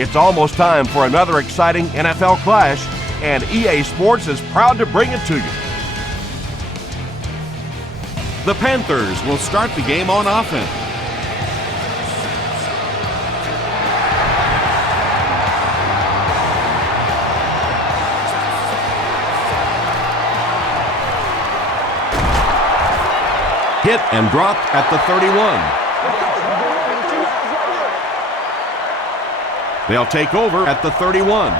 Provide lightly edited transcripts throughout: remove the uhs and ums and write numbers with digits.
It's almost time for another exciting NFL clash, and EA Sports is proud to bring it to you. The Panthers will start the game on offense. Hit and dropped at the 31. They'll take over at the 31.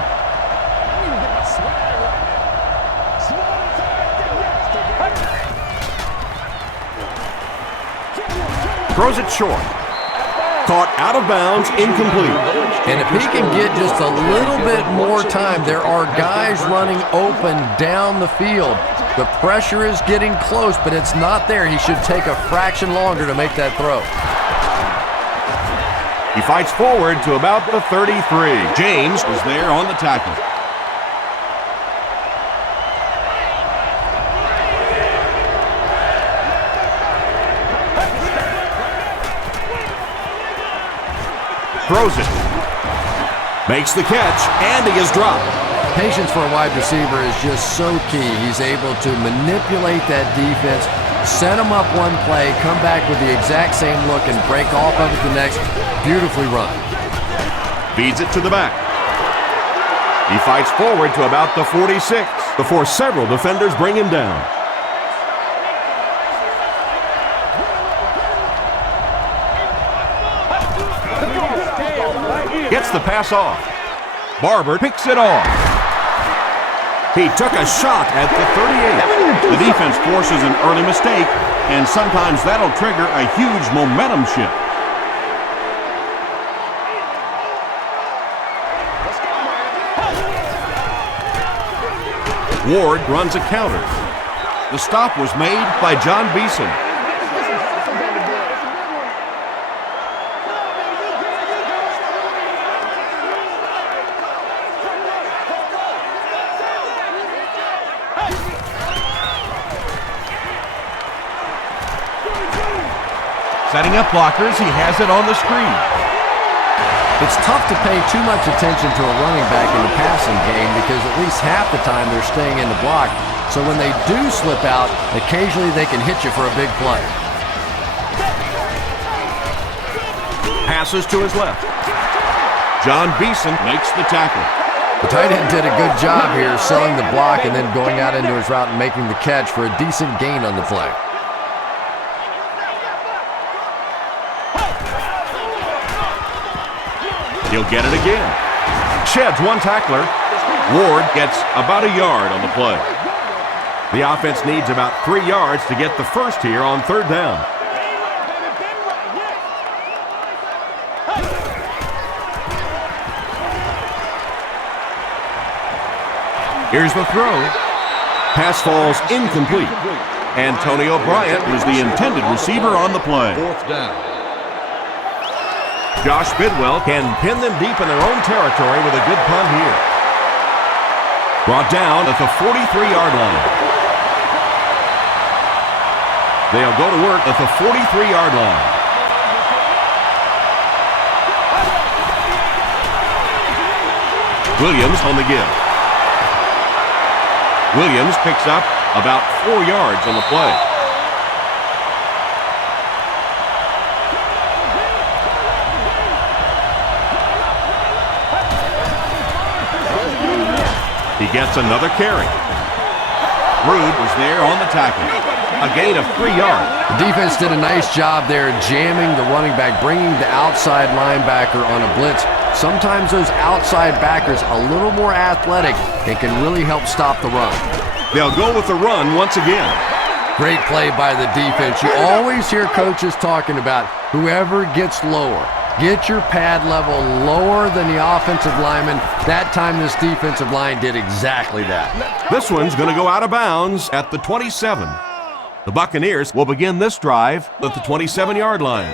Throws it short. Caught out of bounds, incomplete. And if he can get just a little bit more time, there are guys running open down the field. The pressure is getting close, but it's not there. He should take a fraction longer to make that throw. He fights forward to about the 33. James is there on the tackle. Throws it. Makes the catch, and he is dropped. Patience for a wide receiver is just so key. He's able to manipulate that defense, set him up one play, come back with the exact same look, and break off of it the next. Beautifully run. Feeds it to the back. He fights forward to about the 46 before several defenders bring him down. Gets the pass off. Barber picks it off. He took a shot at the 38. The defense forces an early mistake, and sometimes that'll trigger a huge momentum shift. Ward runs a counter. The stop was made by John Beeson. Setting up blockers, he has it on the screen. It's tough to pay too much attention to a running back in the passing game because at least half the time they're staying in the block. So when they do slip out, occasionally they can hit you for a big play. Passes to his left. John Beeson makes the tackle. The tight end did a good job here selling the block and then going out into his route and making the catch for a decent gain on the play. He'll get it again. Sheds one tackler. Ward gets about a yard on the play. The offense needs about 3 yards to get the first here on third down. Here's the throw. Pass falls incomplete. Antonio Bryant was the intended receiver on the play. Fourth down. Josh Bidwell can pin them deep in their own territory with a good punt here. Brought down at the 43-yard line. They'll go to work at the 43-yard line. Williams on the give. Williams picks up about 4 yards on the play. He gets another carry. Rude was there on the tackle. A gain of 3 yards. The defense did a nice job there jamming the running back, bringing the outside linebacker on a blitz. Sometimes those outside backers a little more athletic and can really help stop the run. They'll go with the run once again. Great play by the defense. You always hear coaches talking about whoever gets lower. Get your pad level lower than the offensive lineman. That time this defensive line did exactly that. This one's going to go out of bounds at the 27. The Buccaneers will begin this drive at the 27-yard line.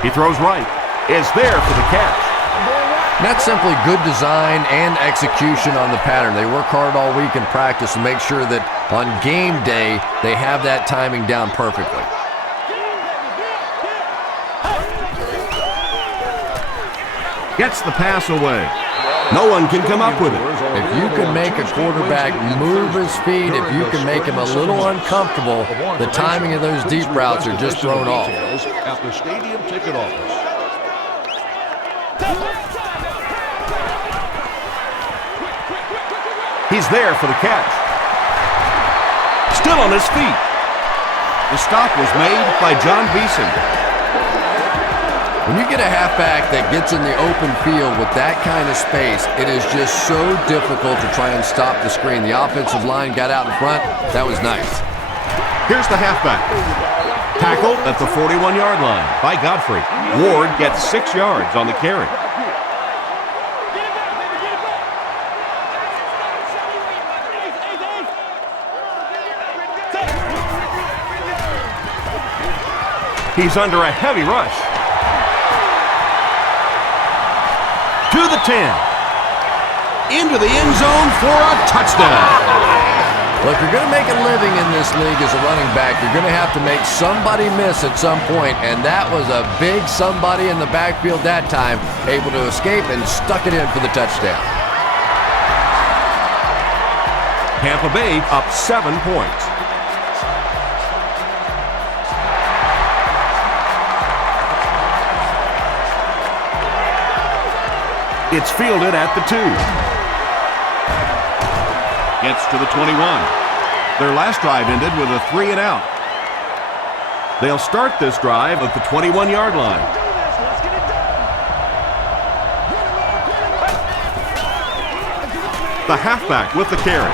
He throws right. Is there for the catch. That's simply good design and execution on the pattern. They work hard all week in practice to make sure that On game day, they have that timing down perfectly. Gets the pass away. No one can come up with it. If you can make a quarterback move his feet, if you can make him a little uncomfortable, the timing of those deep routes are just thrown off. At the stadium ticket office. He's there for the catch. Still on his feet. The stop was made by John Beeson. When you get a halfback that gets in the open field with that kind of space, it is just so difficult to try and stop the screen. The offensive line got out in front. That was nice. Here's the halfback. Tackled at the 41-yard line by Godfrey. Ward gets 6 yards on the carry. He's under a heavy rush. To the 10. Into the end zone for a touchdown. Well, if you're going to make a living in this league as a running back, you're going to have to make somebody miss at some point, and that was a big somebody in the backfield that time, able to escape and stuck it in for the touchdown. Tampa Bay up 7 points. It's fielded at the 2. Gets to the 21. Their last drive ended with a 3 and out. They'll start this drive at the 21-yard line. The halfback with the carry.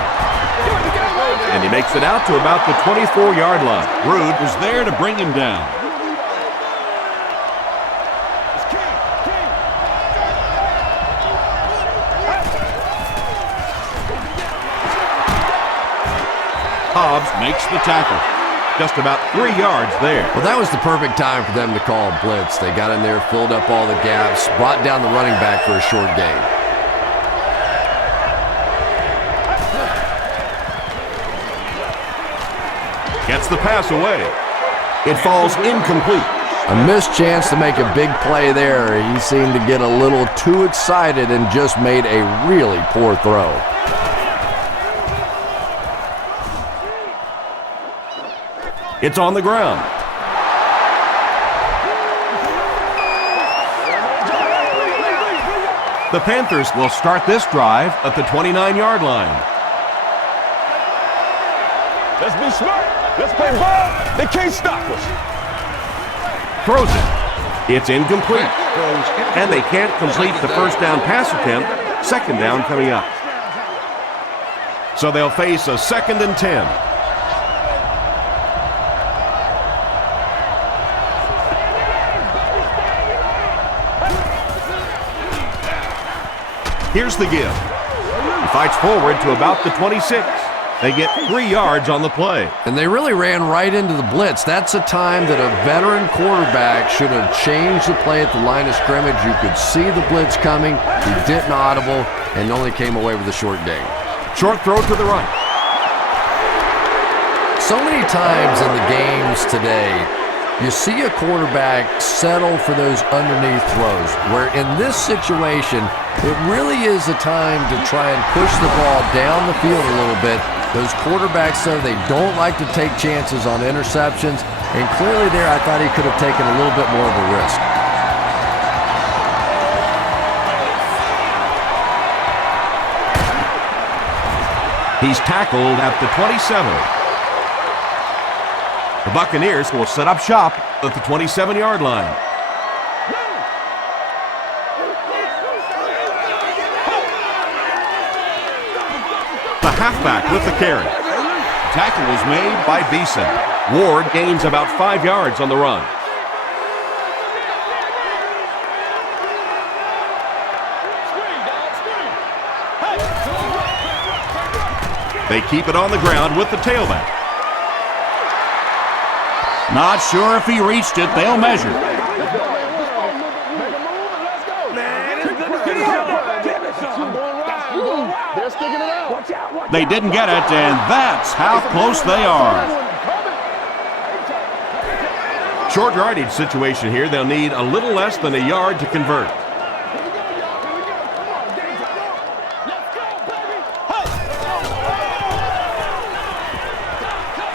And he makes it out to about the 24-yard line. Rude was there to bring him down. Hobbs makes the tackle. Just about 3 yards there. Well, that was the perfect time for them to call a blitz. They got in there, filled up all the gaps, brought down the running back for a short gain. Gets the pass away. It falls incomplete. A missed chance to make a big play there. He seemed to get a little too excited and just made a really poor throw. It's on the ground. The Panthers will start this drive at the 29-yard line. Let's be smart. Let's play ball. They can't stop us. Throws it. It's incomplete. And they can't complete the first down pass attempt. Second down coming up. So they'll face a 2nd and 10. Here's the give. He fights forward to about the 26. They get 3 yards on the play. And they really ran right into the blitz. That's a time that a veteran quarterback should have changed the play at the line of scrimmage. You could see the blitz coming. He didn't audible and only came away with a short gain. Short throw to the right. So many times in the games today, you see a quarterback settle for those underneath throws, where in this situation, it really is a time to try and push the ball down the field a little bit. Those quarterbacks, though, they don't like to take chances on interceptions, and clearly there I thought he could have taken a little bit more of a risk. He's tackled at the 27. The Buccaneers will set up shop at the 27-yard line. The halfback with the carry. Tackle is made by Beeson. Ward gains about 5 yards on the run. They keep it on the ground with the tailback. Not sure if he reached it. They'll measure. They're sticking it out. Watch out. They didn't get it, and that's how close they are. Short yardage situation here. They'll need a little less than a yard to convert.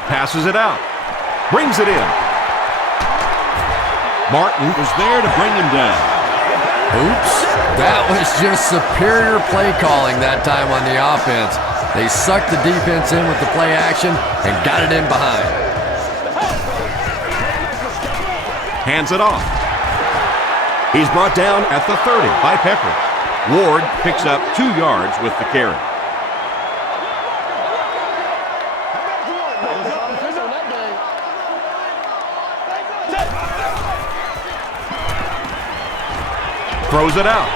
Passes it out. Brings it in. Martin Was there to bring him down. Oops. That was just superior play calling that time on the offense. They sucked the defense in with the play action and got it in behind. hands it off. He's brought down at the 30 by Pepper. Ward picks up 2 yards with the carry. Throws it out.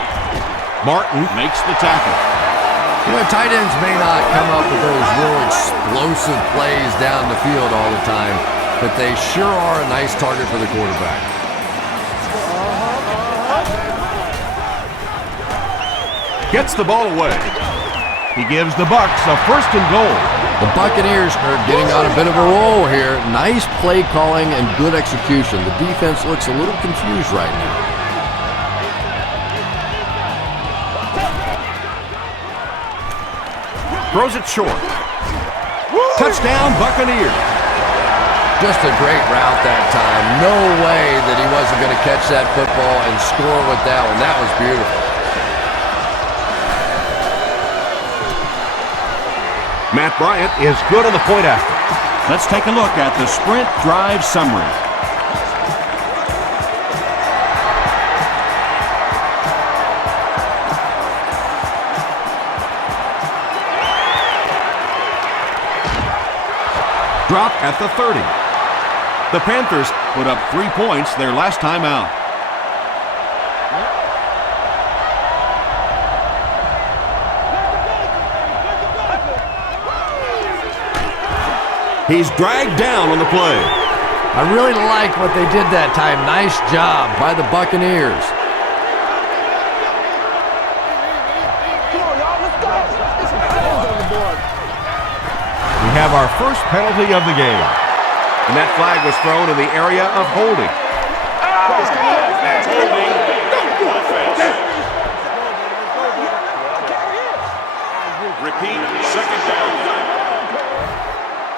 Martin makes the tackle. You know, tight ends may not come up with those real explosive plays down the field all the time, but they sure are a nice target for the quarterback. Gets the ball away. He gives the Bucs a 1st and goal. The Buccaneers are getting on a bit of a roll here. Nice play calling and good execution. The defense looks a little confused right now. Throws it short. Touchdown, Buccaneers. Just a great route that time. No way that he wasn't going to catch that football and score with that one. That was beautiful. Matt Bryant is good on the point after. Let's take a look at the sprint drive summary. Dropped at the 30. The Panthers Put up 3 points their last time out. He's dragged down on the play. I really like what they did that time. Nice job by the Buccaneers. We have our first penalty of the game. And that flag was thrown in the area of holding. Repeat, 2nd down.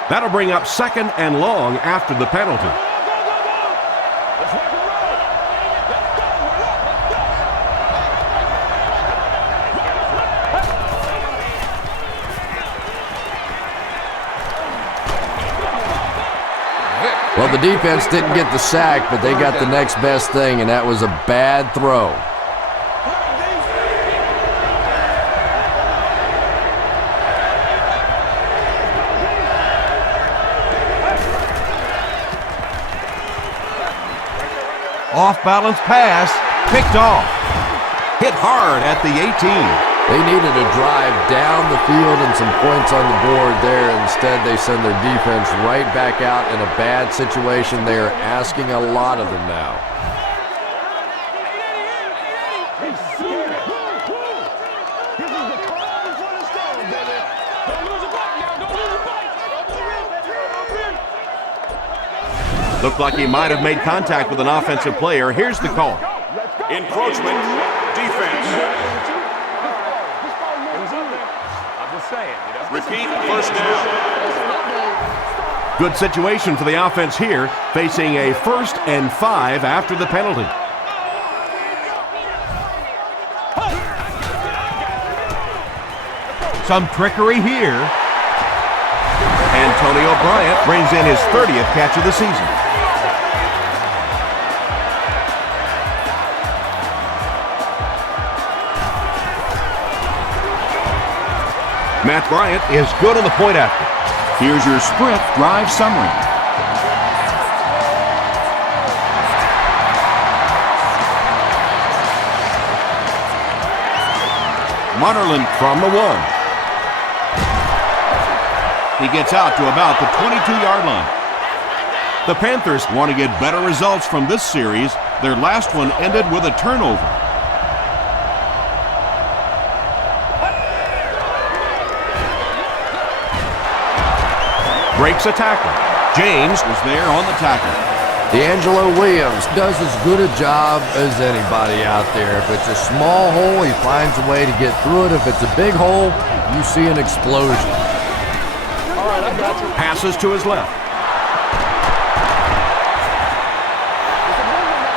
That'll bring up 2nd and long after the penalty. Well, the defense didn't get the sack, but they got the next best thing, and that was a bad throw. Off-balance pass, picked off. Hit hard at the 18. They needed a drive down the field and some points on the board there. Instead, they send their defense right back out in a bad situation. They are asking a lot of them now. Looked like he might have made contact with an offensive player. Here's the call. Encroachment, defense. Repeat, 1st down. Good situation for the offense here, facing a 1st and 5 after the penalty. Some trickery here. Antonio Bryant brings in his 30th catch of the season. Matt Bryant is good on the point after. Here's your sprint drive summary. Munnerlyn From the 1. He gets out to about the 22-yard line. The Panthers Want to get better results from this series. Their last one ended with a turnover. breaks a tackle. James was there on the tackle. D'Angelo Williams does as good a job as anybody out there. If it's a small hole, he finds a way to get through it. If it's a big hole, you see an explosion. Passes to his left.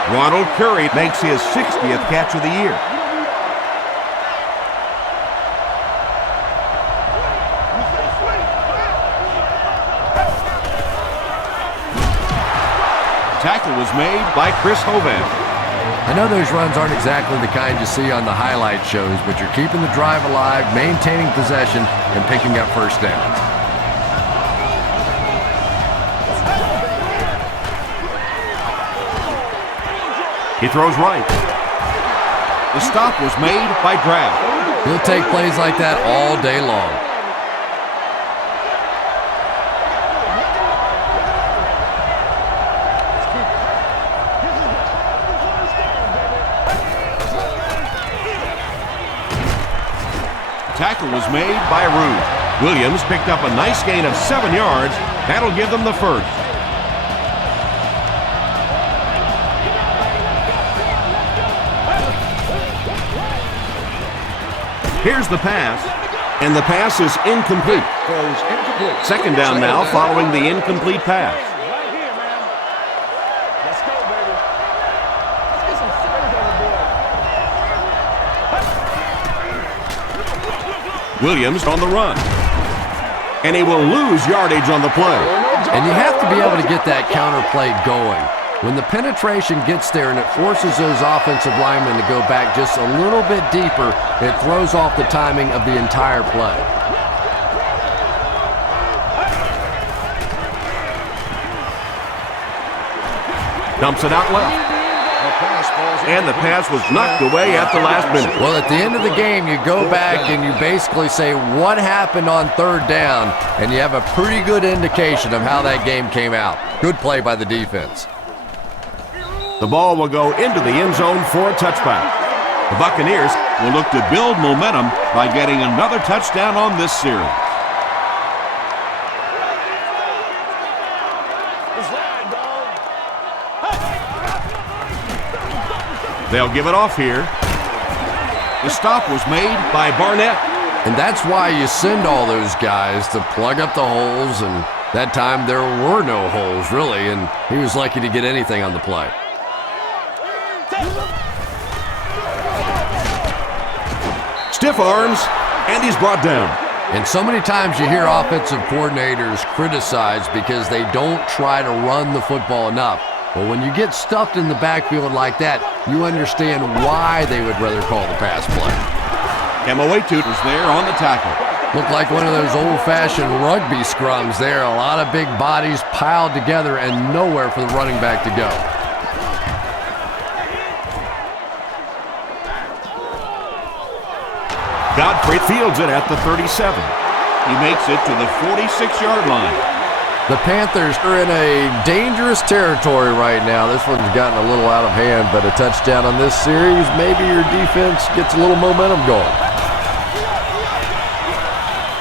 Ronald Curry makes his 60th catch of the year. Tackle was made By Chris Hovan. I know those runs aren't exactly the kind you see on the highlight shows, but you're keeping the drive alive, maintaining possession, and picking up first downs. He throws right. The stop was made by Draft. He'll take plays like that all day long. Tackle was made by Rude. Williams picked up a nice gain of 7 yards. That'll give them the first. Here's the pass, and the pass is incomplete. Second down now following the incomplete pass. Right here, man. Let's go, baby. Let's get some fans on the board. Williams on the run. And he will lose yardage on the play. And you have to be able to get that counter play going. When the penetration gets there and it forces those offensive linemen to go back just a little bit deeper, it throws off the timing of the entire play. Dumps it out left. And the pass was knocked away at the last minute. Well, at the end of the game, you go back and you basically say what happened on third down, and you have a pretty good indication of how that game came out. Good play by the defense. The ball will go into the end zone for a touchback. The Buccaneers will look to build momentum by getting another touchdown on this series. They'll give it off here. The stop was made by Barnett. And that's why you send all those guys to plug up the holes, and that time there were no holes, really, and he was lucky to get anything on the play. Stiff arms, and he's brought down. And so many times you hear offensive coordinators criticized because they don't try to run the football enough. But when you get stuffed in the backfield like that, you understand why they would rather call the pass play. Emawaitu was there on the tackle. Looked like one of those old-fashioned rugby scrums there. A lot of big bodies piled together and nowhere for the running back to go. Godfrey fields it at the 37. He makes it to the 46-yard line. The Panthers are in a dangerous territory right now. This one's gotten a little out of hand, but a touchdown on this series, maybe your defense gets a little momentum going.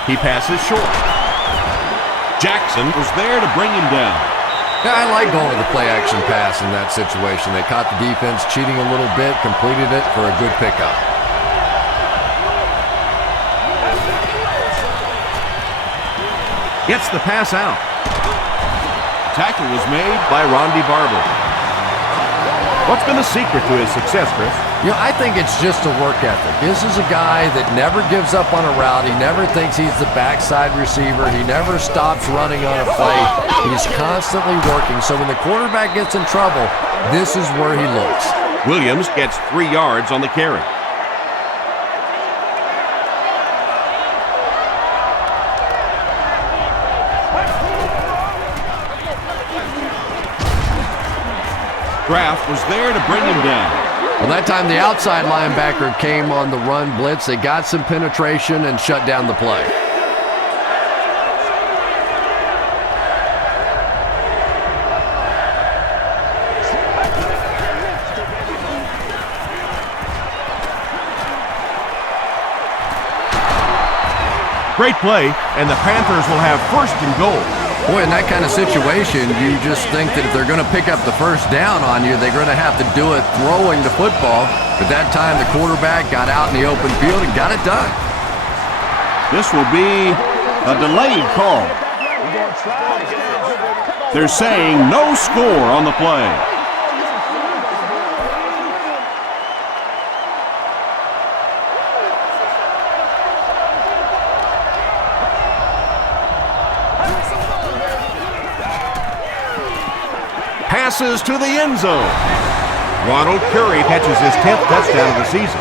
He passes short. Jackson was there to bring him down. Yeah, I like going with the play-action pass in that situation. They caught the defense cheating a little bit, completed it for a good pickup. Gets the pass out. Tackle was made by Rondy Barber. What's been the secret to his success, Chris? You know, I think it's just a work ethic. This is a guy that never gives up on a route. He never thinks he's the backside receiver. He never stops running on a play. He's constantly working. So when the quarterback gets in trouble, this is where he looks. Williams gets 3 yards on the carry. Kraft was there to bring him down. Well, that time the outside linebacker came on the run blitz. They got some penetration and shut down the play. Great play, and the Panthers will have first and goal. Boy, in that kind of situation, you just think that if they're going to pick up the first down on you, they're going to have to do it throwing the football. But that time, the quarterback got out in the open field and got it done. This will be a delayed call. They're saying no score on the play. Passes to the end zone. Ronald Curry catches his 10th touchdown of the season.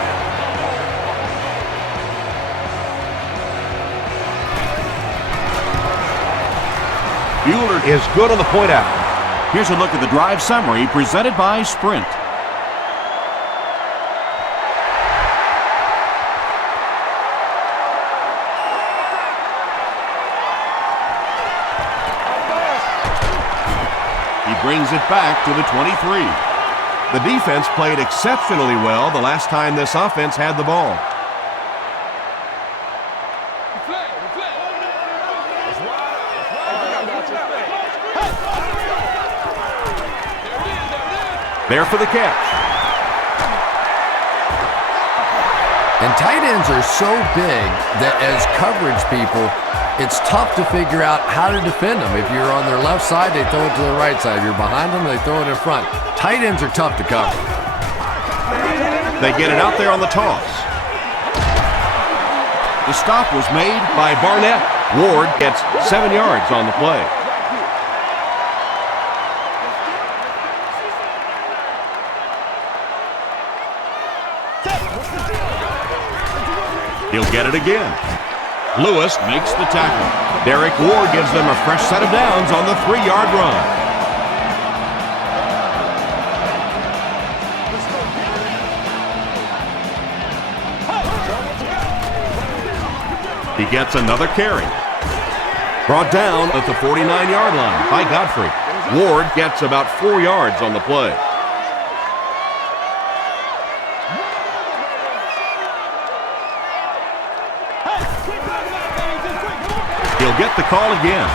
Bueller is good on the point out. Here's a look at the drive summary presented by Sprint. He brings it back to the 23. The defense played exceptionally well the last time this offense had the ball. There for the catch. And tight ends are so big that as coverage people, it's tough to figure out how to defend them. If you're on their left side, they throw it to their right side. If you're behind them, they throw it in front. Tight ends are tough to cover. They get it out there on the toss. The stop was made By Barnett. Ward gets 7 yards on the play. He'll get it again. Lewis makes the tackle. Derek Ward gives them a fresh set of downs on the 3-yard run. He gets another carry. Brought down at the 49-yard line by Godfrey. Ward gets about 4 yards on the play. He'll get the call again.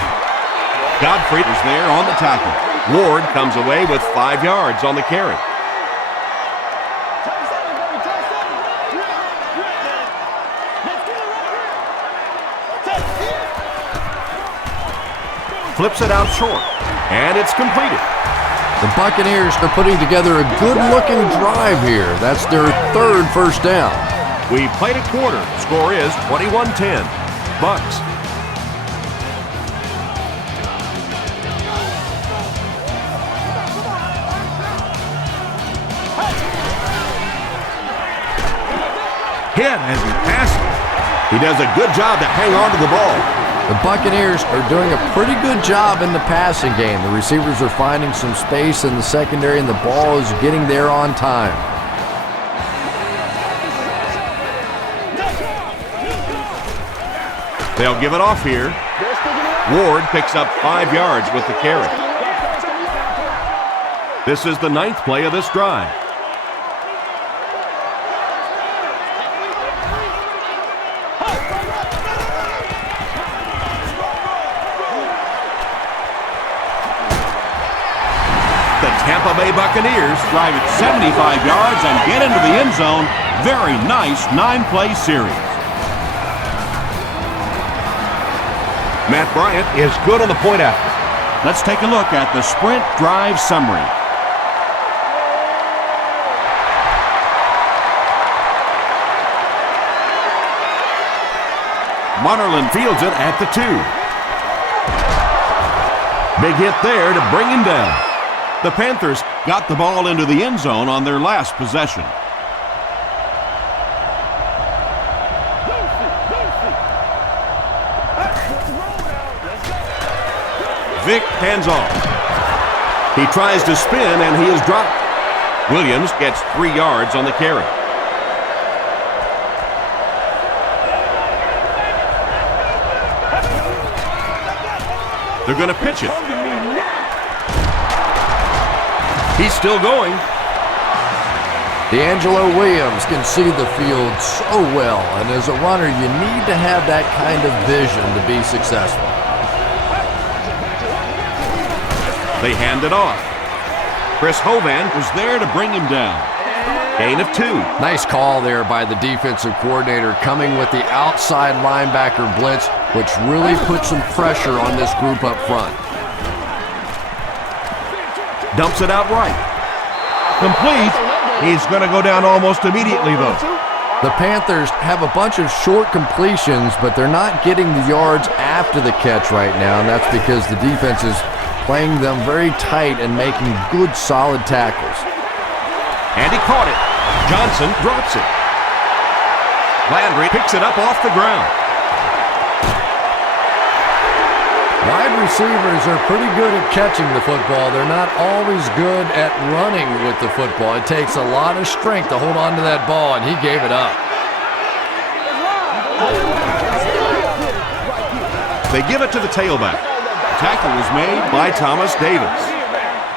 Godfrey is there on the tackle. Ward comes away with 5 yards on the carry. Flips it out short, and it's completed. The Buccaneers are putting together a good-looking drive here. That's their 3rd first down. We played a quarter. Score is 21-10. Bucks. Hit as he passes. He does a good job to hang on to the ball. The Buccaneers are doing a pretty good job in the passing game. The receivers are finding some space in the secondary, and the ball is getting there on time. They'll give it off here. Ward picks up 5 yards with the carry. This is the 9th play of this drive. Tampa Bay Buccaneers drive it 75 yards and get into the end zone. Very nice 9-play series. Matt Bryant is good on the point out. Let's take a look at the Sprint drive summary. Monerlin fields it at the 2. Big hit there to bring him down. The Panthers got the ball into the end zone on their last possession. Vick hands off. He tries to spin and he is dropped. Williams gets 3 yards on the carry. They're going to pitch it. He's still going. D'Angelo Williams can see the field so well, and as a runner, you need to have that kind of vision to be successful. They hand it off. Chris Hovan Was there to bring him down. gain of 2. Nice call there by the defensive coordinator, coming with the outside linebacker blitz, which really put some pressure on this group up front. Dumps it out right. Complete. He's going to go down almost immediately, though. The Panthers have a bunch of short completions, but they're not getting the yards after the catch right now, and that's because the defense is playing them very tight and making good, solid tackles. And he caught it. Johnson drops it. Landry picks it up off the ground. Wide receivers are pretty good at catching the football. They're not always good at running with the football. It takes a lot of strength to hold on to that ball, and he gave it up. They give it to the tailback. Tackle was made by Thomas Davis.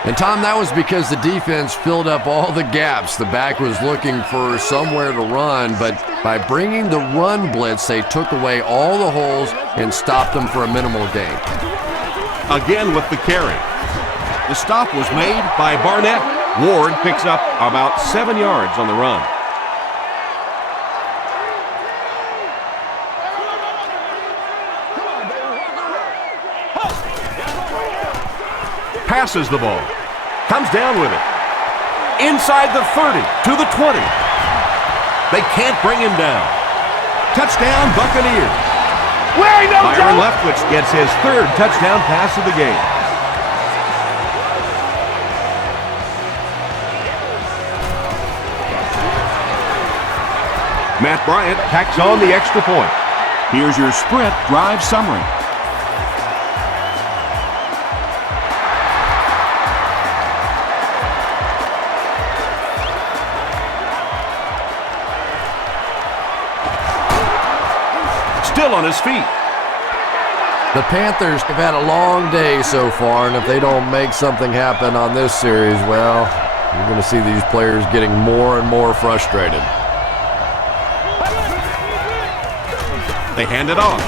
And, Tom, that was because the defense filled up all the gaps. The back was looking for somewhere to run, but by bringing the run blitz, they took away all the holes and stopped them for a minimal gain. Again with the carry. The stop was made By Barnett. Ward picks up about 7 yards on the run. Passes the ball. Comes down with it. Inside the 30 to the 20. They can't bring him down. Touchdown, Buccaneers. Byron Leftwich gets his 3rd touchdown pass of the game. Matt Bryant tacks on the extra point. Here's your sprint drive summary. Still on his feet. The Panthers have had a long day so far, and if they don't make something happen on this series, well, you're going to see these players getting more and more frustrated. They hand it off.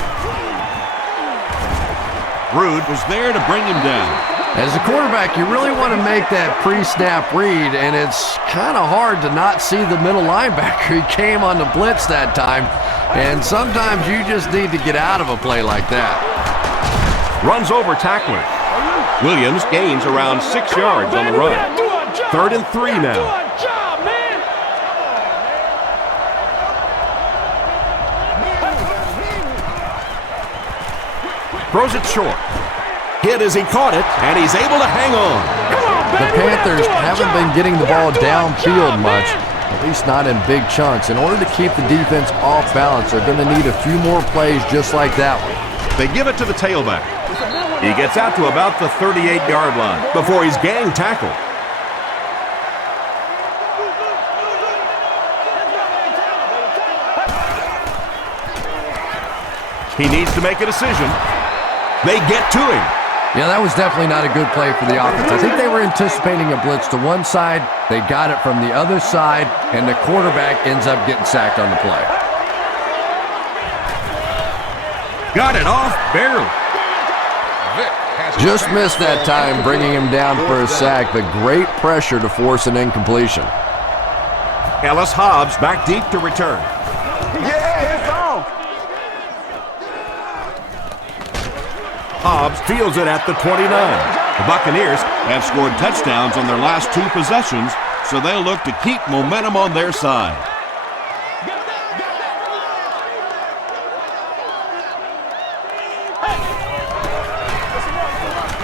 Rude was there to bring him down. As a quarterback, you really want to make that pre-snap read, and it's kind of hard to not see the middle linebacker. He came on the blitz that time, and sometimes you just need to get out of a play like that. Runs over tackler. Williams gains around 6 yards on the run. 3rd and 3 now. Throws it short. Hit as he caught it, and he's able to hang on. The Panthers haven't been getting the ball downfield much, at least not in big chunks. In order to keep the defense off balance, they're going to need a few more plays just like that one. They give it to the tailback. He gets out to about the 38-yard line before he's gang tackled. He needs to make a decision. They get to him. Yeah, that was definitely not a good play for the offense. I think they were anticipating a blitz to one side. They got it from the other side, and the quarterback ends up getting sacked on the play. Got it off barely. Just missed that time, bringing him down for a sack, but great pressure to force an incompletion. Ellis Hobbs back deep to return. Yeah, it's on. Hobbs fields it at the 29. The Buccaneers Have scored touchdowns on their last 2 possessions, so they'll look to keep momentum on their side.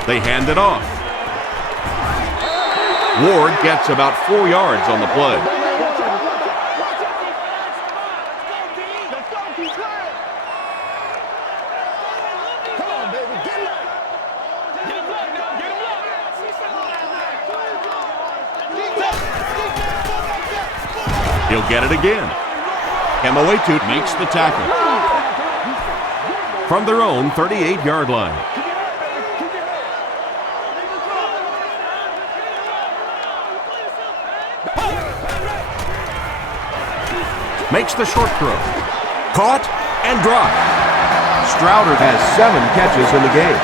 They hand it off. Ward gets about 4 yards on the play. He'll get it again. Emoetu Makes the tackle. from their own 38-yard line. Makes the short throw. Caught and dropped. Strouder has 7 catches in the game.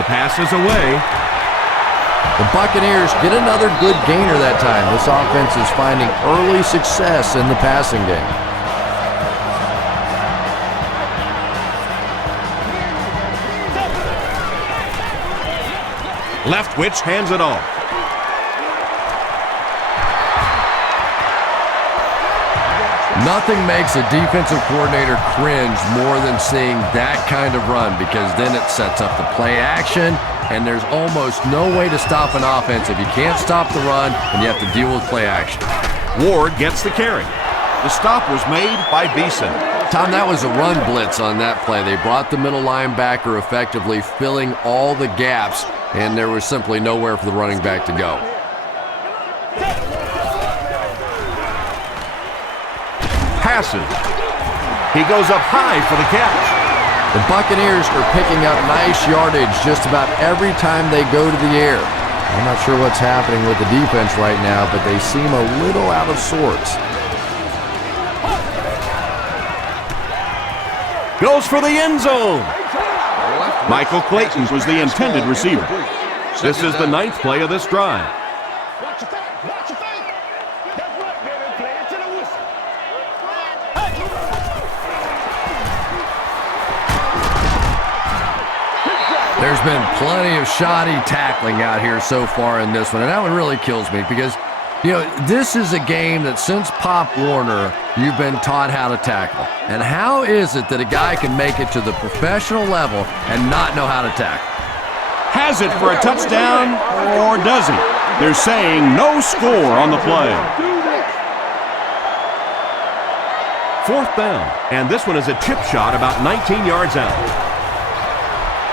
The pass is away. The Buccaneers get another good gainer that time. This offense is finding early success in the passing game. Leftwich hands it off. Nothing makes a defensive coordinator cringe more than seeing that kind of run, because then it sets up the play action, and there's almost no way to stop an offense if you can't stop the run and you have to deal with play action. Ward gets the carry. The stop was made by Beeson. Tom, that was a run blitz on that play. They brought the middle linebacker effectively filling all the gaps, and there was simply nowhere for the running back to go. Passes. He goes up high for the catch. The Buccaneers are picking up nice yardage just about every time they go to the air. I'm not sure what's happening with the defense right now, but they seem a little out of sorts. Goes for the end zone. Michael Clayton was the intended receiver. This is the 9th play of this drive. Watch your feet. Watch your feet. That's right, baby. Play it to the whistle. There's been plenty of shoddy tackling out here so far in this one, and that one really kills me because, you know, this is a game that since Pop Warner, you've been taught how to tackle. And how is it that a guy can make it to the professional level and not know how to tackle? Has it for a touchdown, or does he? They're saying no score on the play. 4th down, and this one is a chip shot about 19 yards out.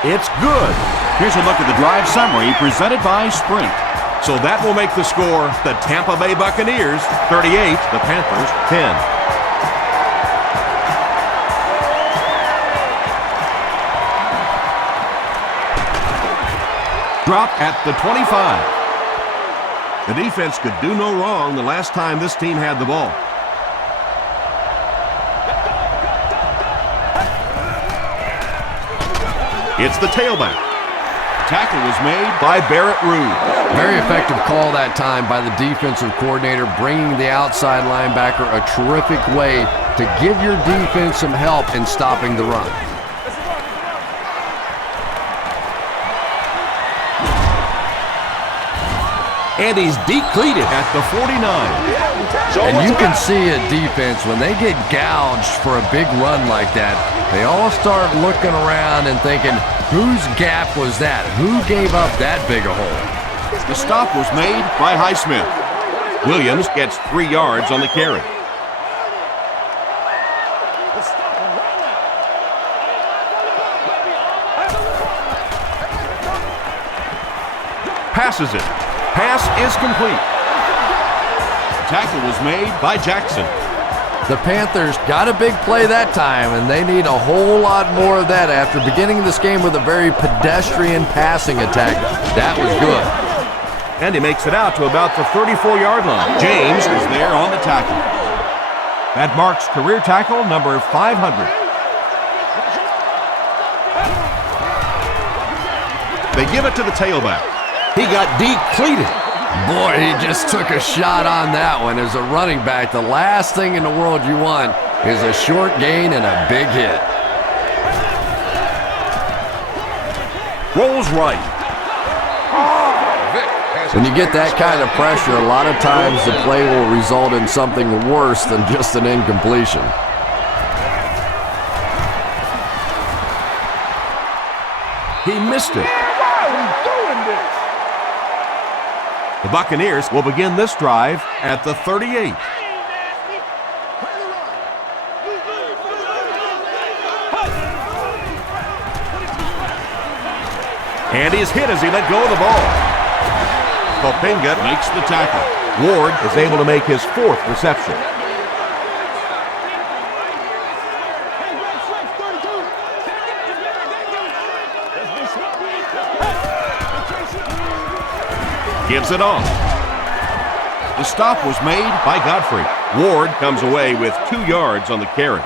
It's good. Here's a look at the drive summary presented by Sprint. So that will make the score the Tampa Bay Buccaneers 38, the Panthers 10. Drop at the 25. The defense could do no wrong the last time this team had the ball. It's the tailback. Tackle was made By Barrett Ruud. Very effective call that time by the defensive coordinator, bringing the outside linebacker a terrific way to give your defense some help in stopping the run. And he's decleated at the 49. And you can see a defense, when they get gouged for a big run like that, they all start looking around and thinking, whose gap was that? Who gave up that big a hole? The stop was made by Highsmith. Williams gets 3 yards on the carry. Passes it. Pass is complete. Tackle was made By Jackson. The Panthers got a big play that time, and they need a whole lot more of that after beginning this game with a very pedestrian passing attack. That was good. And he makes it out to about the 34-yard line. James is there on the tackle. That marks career tackle number 500. They give it to the tailback. He got decleated. Boy, he just took a shot on that one. As a running back, the last thing in the world you want is a short gain and a big hit. Rolls right. When you get that kind of pressure, a lot of times the play will result in something worse than just an incompletion. He missed it. The Buccaneers will begin this drive at the 38. And he's hit as he let go of the ball. Popinga Makes the tackle. Ward is able to make his 4th reception. Gives it off. The stop was made By Godfrey. Ward comes away with 2 yards on the carry.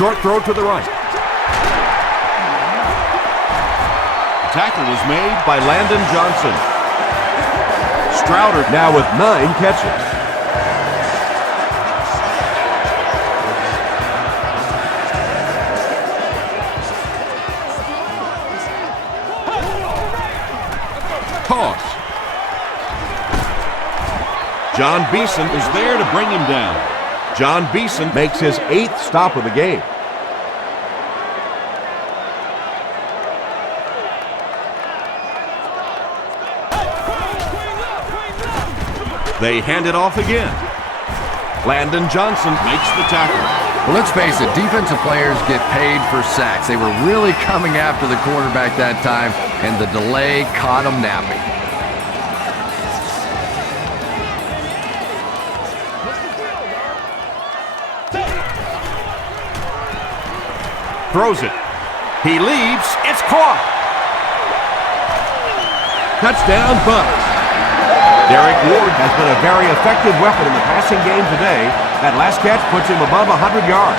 Short throw to the right. Tackle was made by Landon Johnson. Strouder now with 9 catches. Toss. John Beeson is there to bring him down. John Beeson makes his 8th stop of the game. They hand it off again. Landon Johnson makes the tackle. Well, let's face it, defensive players get paid for sacks. They were really coming after the quarterback that time, and the delay caught them napping. Throws it. He leaps. It's caught. Touchdown, Bucks. Derek Ward has been a very effective weapon in the passing game today. That last catch puts him above 100 yards.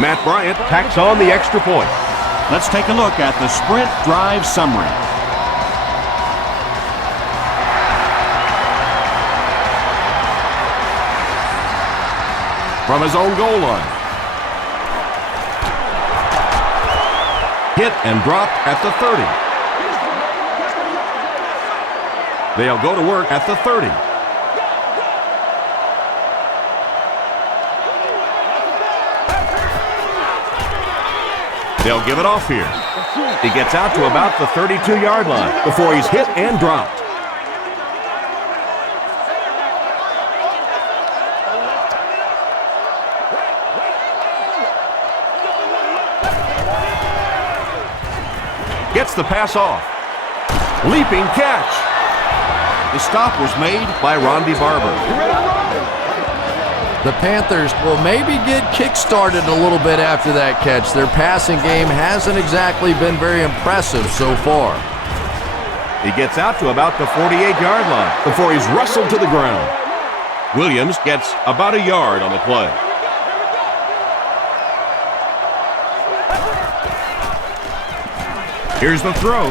Matt Bryant tacks on the extra point. Let's take a look at the sprint drive summary. From his own goal line. Hit and dropped at the 30. They'll go to work at the 30. They'll give it off here. He gets out to about the 32-yard line before he's hit and dropped. Gets the pass off. Leaping catch. The stop was made by Rondy Barber. The Panthers will maybe get kick-started a little bit after that catch. Their passing game hasn't exactly been very impressive so far. He gets out to about the 48-yard line before he's wrestled to the ground. Williams gets about a yard on the play. Here's the throw.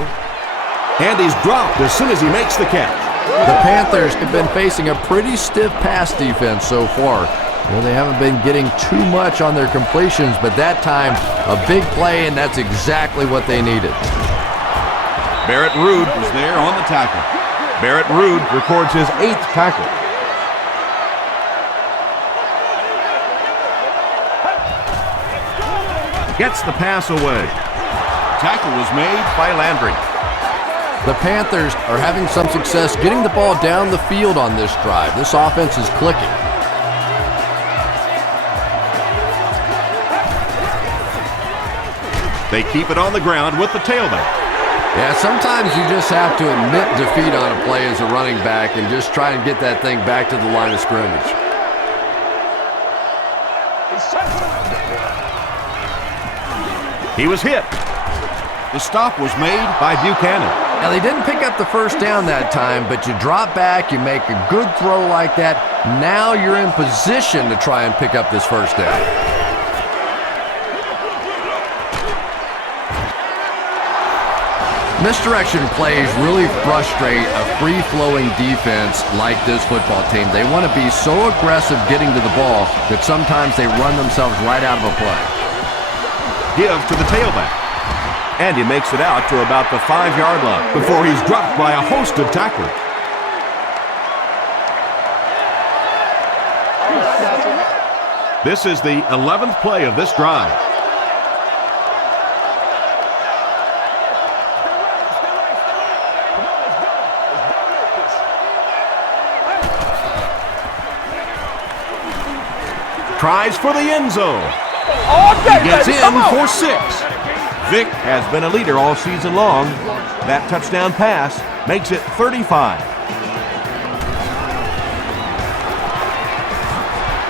And he's dropped as soon as he makes the catch. The Panthers have been facing a pretty stiff pass defense so far. They haven't been getting too much on their completions, but that time, a big play, and that's exactly what they needed. Barrett Ruud was there on the tackle. Barrett Ruud records his 8th tackle. Gets the pass away. Tackle was made by Landry. The Panthers are having some success getting the ball down the field on this drive. This offense is clicking. They keep it on the ground with the tailback. Yeah, sometimes you just have to admit defeat on a play as a running back and just try and get that thing back to the line of scrimmage. He was hit. The stop was made by Buchanan. Now, they didn't pick up the first down that time, but you drop back, you make a good throw like that. Now you're in position to try and pick up this first down. Misdirection plays really frustrate a free-flowing defense like this football team. They want to be so aggressive getting to the ball that sometimes they run themselves right out of a play. Give to the tailback. And he makes it out to about the 5-yard line before he's dropped by a host of tacklers. This is the 11th play of this drive. Tries for the end zone. He gets in for 6. Vic has been a leader all season long. That touchdown pass makes it 35.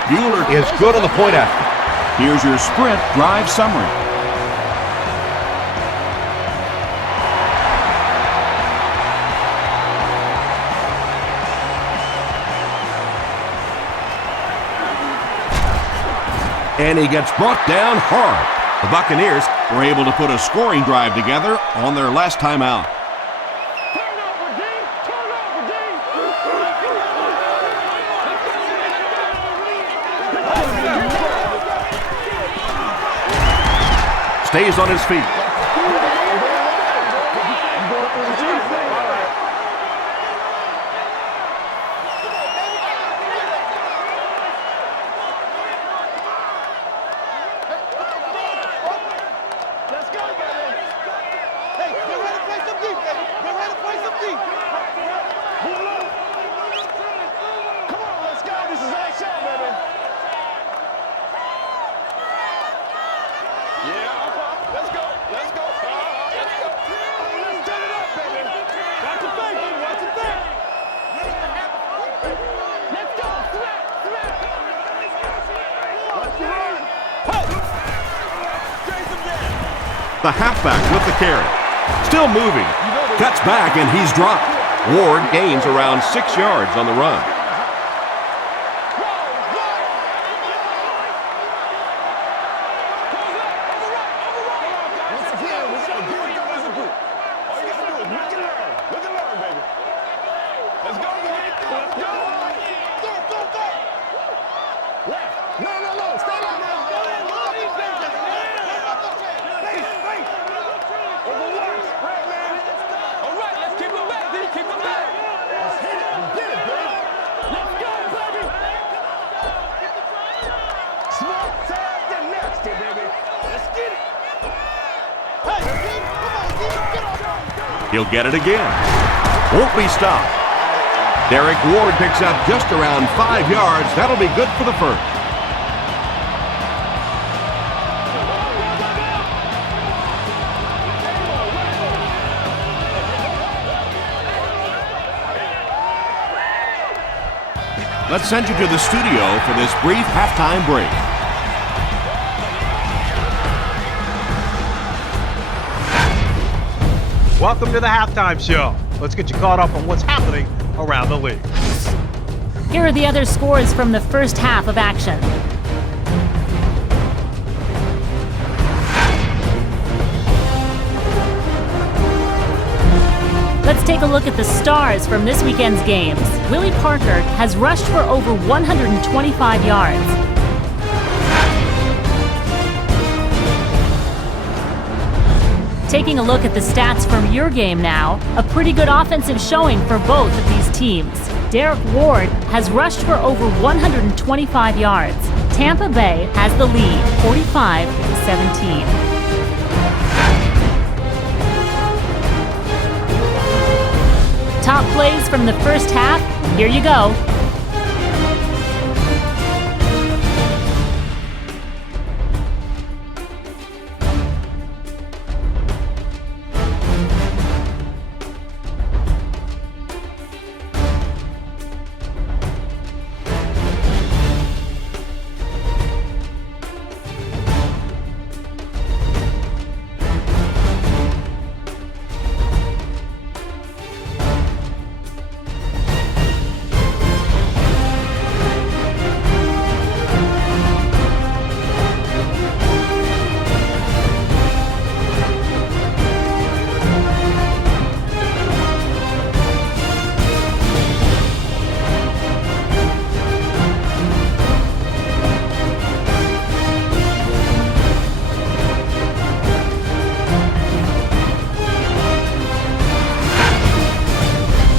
Bueller is good on the point after. Here's your sprint drive summary. And he gets brought down hard. The Buccaneers were able to put a scoring drive together on their last timeout. Stays on his feet. The halfback with the carry. Still moving. Cuts back and he's dropped. Ward gains around 6 yards on the run. He'll get it again. Won't be stopped. Derek Ward picks up just around 5 yards. That'll be good for the first. Let's send you to the studio for this brief halftime break. Welcome to the halftime show. Let's get you caught up on what's happening around the league. Here are the other scores from the first half of action. Let's take a look at the stars from this weekend's games. Willie Parker has rushed for over 125 yards. Taking a look at the stats from your game now, a pretty good offensive showing for both of these teams. Derek Ward has rushed for over 125 yards. Tampa Bay has the lead, 45-17. Top plays from the first half, here you go.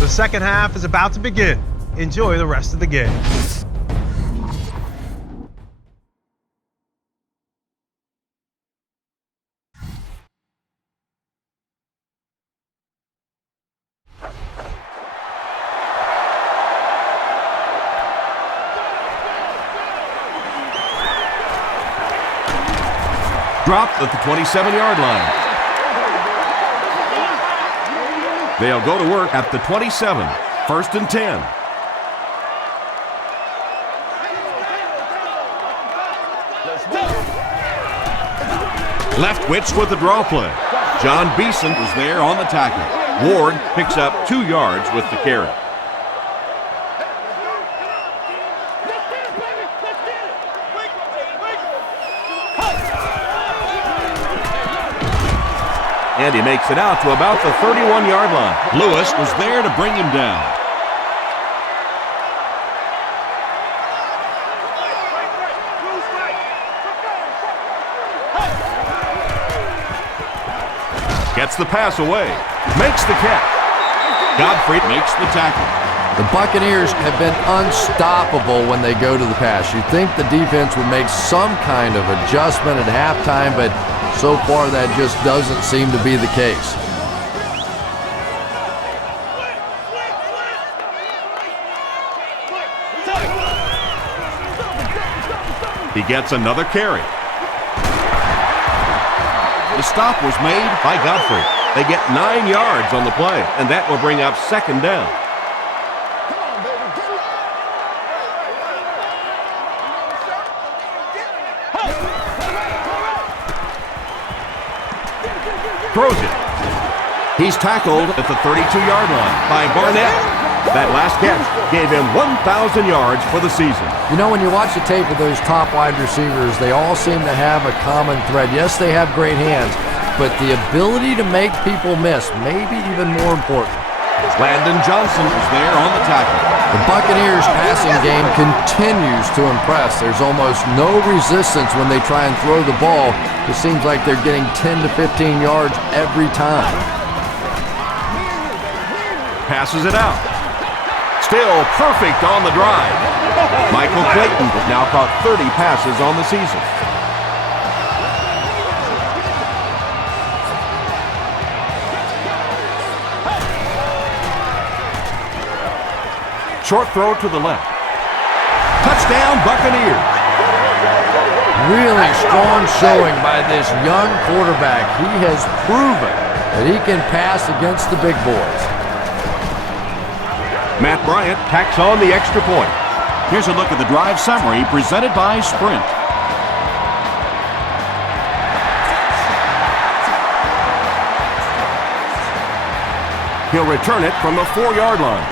The second half is about to begin. Enjoy the rest of the game. Dropped at the 27-yard line. They'll go to work at the 27. First and 10. Leftwich with the draw play. John Beeson was there on the tackle. Ward picks up 2 yards with the carry. And he makes it out to about the 31-yard line. Lewis was there to bring him down. Gets the pass away. Makes the catch. Godfrey makes the tackle. The Buccaneers have been unstoppable when they go to the pass. You'd think the defense would make some kind of adjustment at halftime, but so far that just doesn't seem to be the case. He gets another carry. The stop was made By Godfrey. They get 9 yards on the play, and that will bring up second down. Throws it. He's tackled at the 32-yard line by Barnett. That last catch gave him 1,000 yards for the season. You know, when you watch the tape of those top wide receivers, they all seem to have a common thread. Yes, they have great hands, but the ability to make people miss may be even more important. Landon Johnson is there on the tackle. The Buccaneers' passing game continues to impress. There's almost no resistance when they try and throw the ball. It seems like they're getting 10 to 15 yards every time. Passes it out. Still perfect on the drive. Michael Clayton has now caught 30 passes on the season. Short throw to the left. Touchdown, Buccaneers. Really strong showing by this young quarterback. He has proven that he can pass against the big boys. Matt Bryant tacks on the extra point. Here's a look at the drive summary presented by Sprint. He'll return it from the 4-yard line.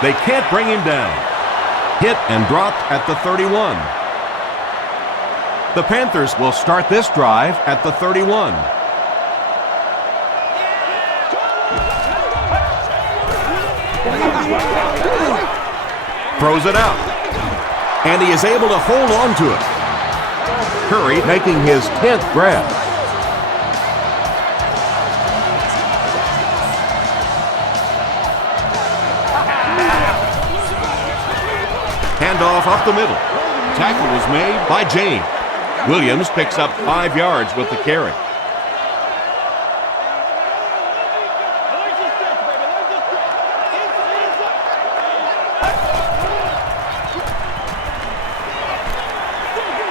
They can't bring him down. Hit and dropped at the 31. The Panthers will start this drive at the 31. Throws it out. And he is able to hold on to it. Curry making his 10th grab. Handoff up the middle. Tackle was made By James. Williams picks up 5 yards with the carry.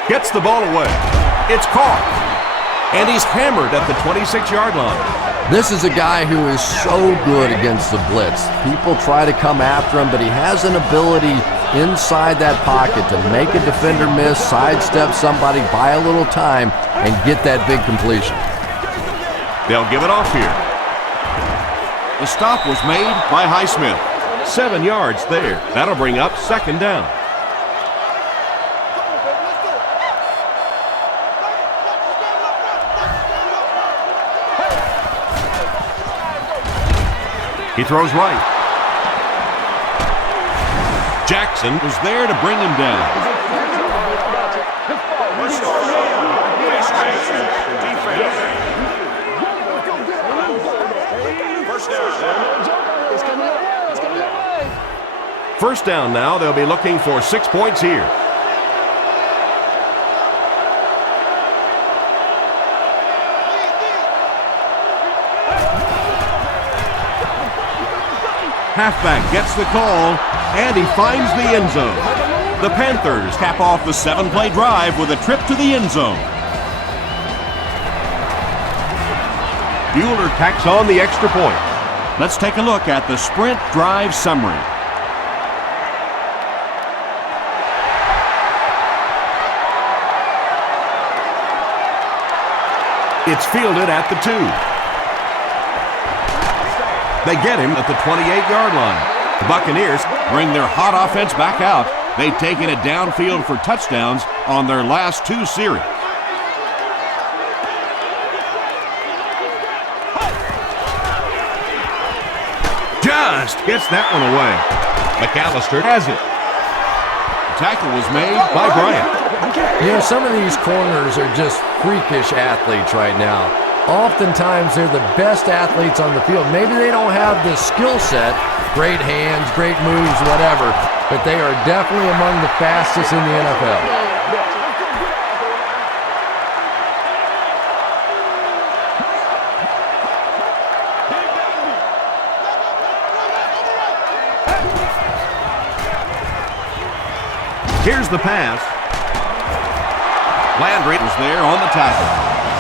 Gets the ball away. It's caught. And he's hammered at the 26-yard line. This is a guy who is so good against the blitz. People try to come after him, but he has an ability inside that pocket to make a defender miss, sidestep somebody, buy a little time, and get that big completion. They'll give it off here. The stop was made by Highsmith. 7 yards there. That'll bring up second down. He throws right. Jackson was there to bring him down. First down now. They'll be looking for 6 points here. Halfback gets the call, and he finds the end zone. The Panthers Cap off the 7-play drive with a trip to the end zone. Bueller tacks on the extra point. Let's take a look at the Sprint drive summary. It's fielded at the 2. They get him at the 28-yard line. The Buccaneers Bring their hot offense back out. They've taken it downfield for touchdowns on their last 2 series. just gets that one away. McAllister has it. The tackle was made by Bryant. You know, some of these corners are just freakish athletes right now. Oftentimes, they're the best athletes on the field. Maybe they don't have the skill set, great hands, great moves, whatever, but they are definitely among the fastest in the NFL. Here's the pass. Landry was there on the tackle.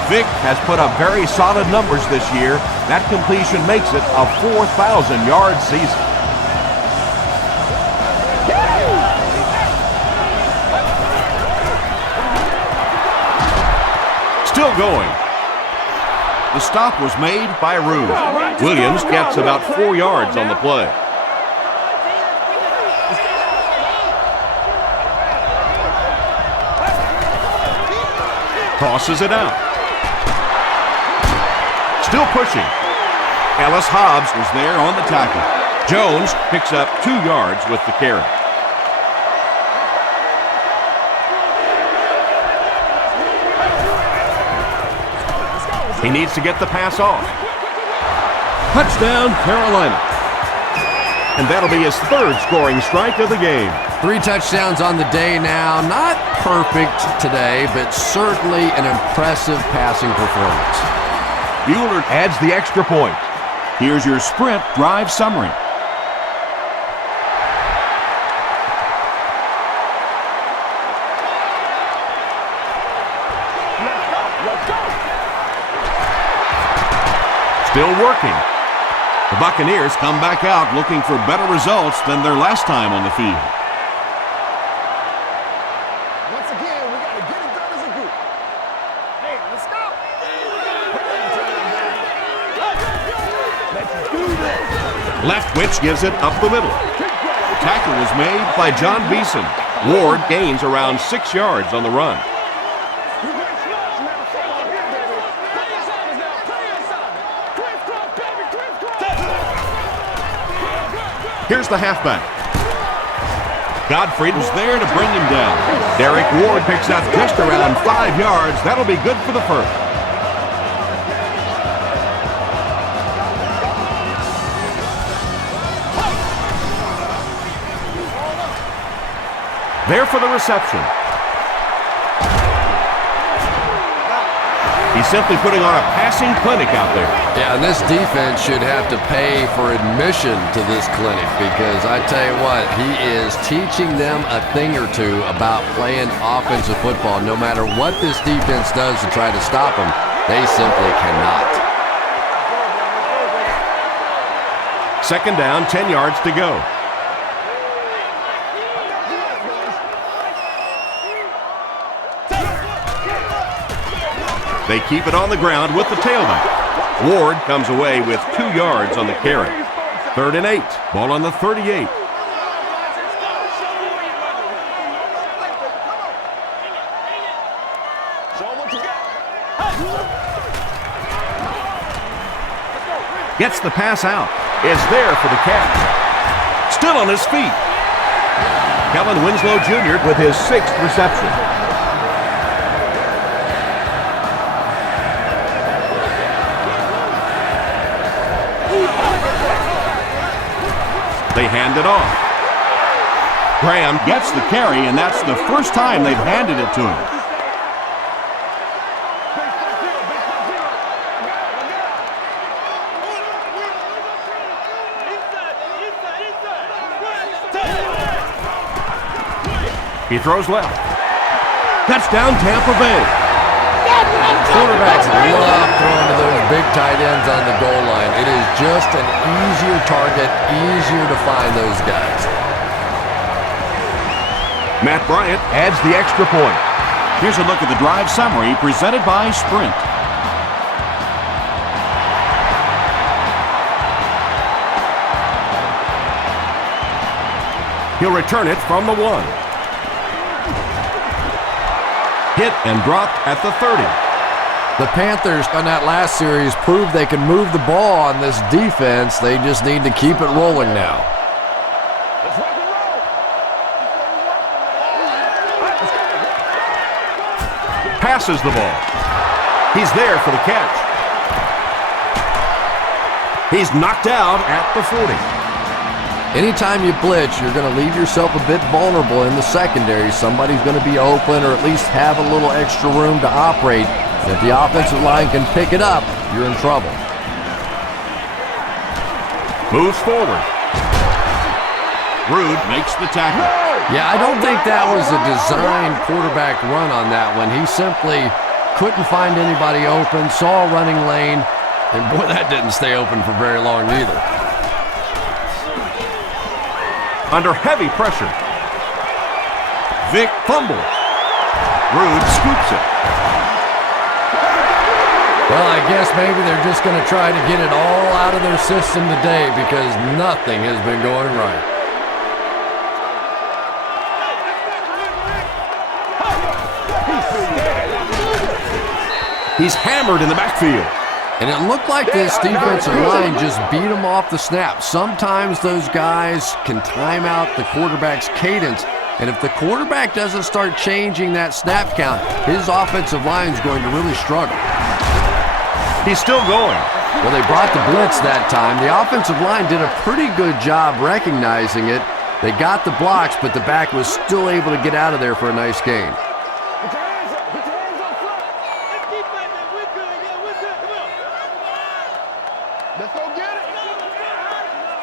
Vic has put up very solid numbers this year. That completion makes it a 4,000-yard season. Still going. The stop was made by Ruse. Williams gets about 4 yards on the play. Tosses it out. Still pushing. Ellis Hobbs was there on the tackle. Jones picks up 2 yards with the carry. He needs to get the pass off. Touchdown, Carolina. And that'll be his 3rd scoring strike of the game. 3 touchdowns on the day now. Not perfect today, but certainly an impressive passing performance. Bueller adds the extra point. Here's your sprint drive summary. Still working. The Buccaneers come back out looking for better results than their last time on the field. Once again, we got to get it done as a group. Hey, let's go. Let's do this. Leftwich gives it up the middle. The tackle was made by John Beeson. Ward gains around 6 yards on the run. Here's the halfback. Godfrey was there to bring him down. Derek Ward picks up just around 5 yards. That'll be good for the first. There for the reception. He's simply putting on a passing clinic out there. Yeah, and this defense should have to pay for admission to this clinic because I tell you what, he is teaching them a thing or two about playing offensive football. No matter what this defense does to try to stop them, they simply cannot. 2nd down, 10 yards to go. They keep it on the ground with the tailback. Ward comes away with 2 yards on the carry. 3rd and 8. Ball on the 38. Gets the pass out. Is there for the catch. Still on his feet. Kellen Winslow Jr. with his 6th reception. They hand it off. Graham gets the carry, and that's the first time they've handed it to him. He throws left. Touchdown, Tampa Bay. Quarterbacks love throwing to those big tight ends on the goal line. It is just an easier target, easier to find those guys. Matt Bryant adds the extra point. Here's a look at the drive summary presented by Sprint. He'll return it from the 1. Hit and dropped at the 30. The Panthers on that last series proved they can move the ball on this defense. They just need to keep it rolling now. Let's rock and roll. Passes the ball. He's there for the catch. He's knocked out at the 40. Anytime you blitz, you're going to leave yourself a bit vulnerable in the secondary. Somebody's going to be open or at least have a little extra room to operate. And if the offensive line can pick it up, you're in trouble. Moves forward. Rude makes the tackle. Yeah, I don't think that was a designed quarterback run on that one. He simply couldn't find anybody open, saw a running lane, and boy, that didn't stay open for very long either. Under heavy pressure. Vic fumbles. Rude scoops it. Well, I guess maybe they're just going to try to get it all out of their system today because nothing has been going right. He's hammered in the backfield. And it looked like this defensive line just beat him off the snap. Sometimes those guys can time out the quarterback's cadence, and if the quarterback doesn't start changing that snap count, his offensive line is going to really struggle. He's still going. Well, they brought the blitz that time. The offensive line did a pretty good job recognizing it. They got the blocks, but the back was still able to get out of there for a nice gain. Put your hands up. Put your hands up front. Let's keep fighting. We're good. Yeah, we're good. Come on. Let's go get it.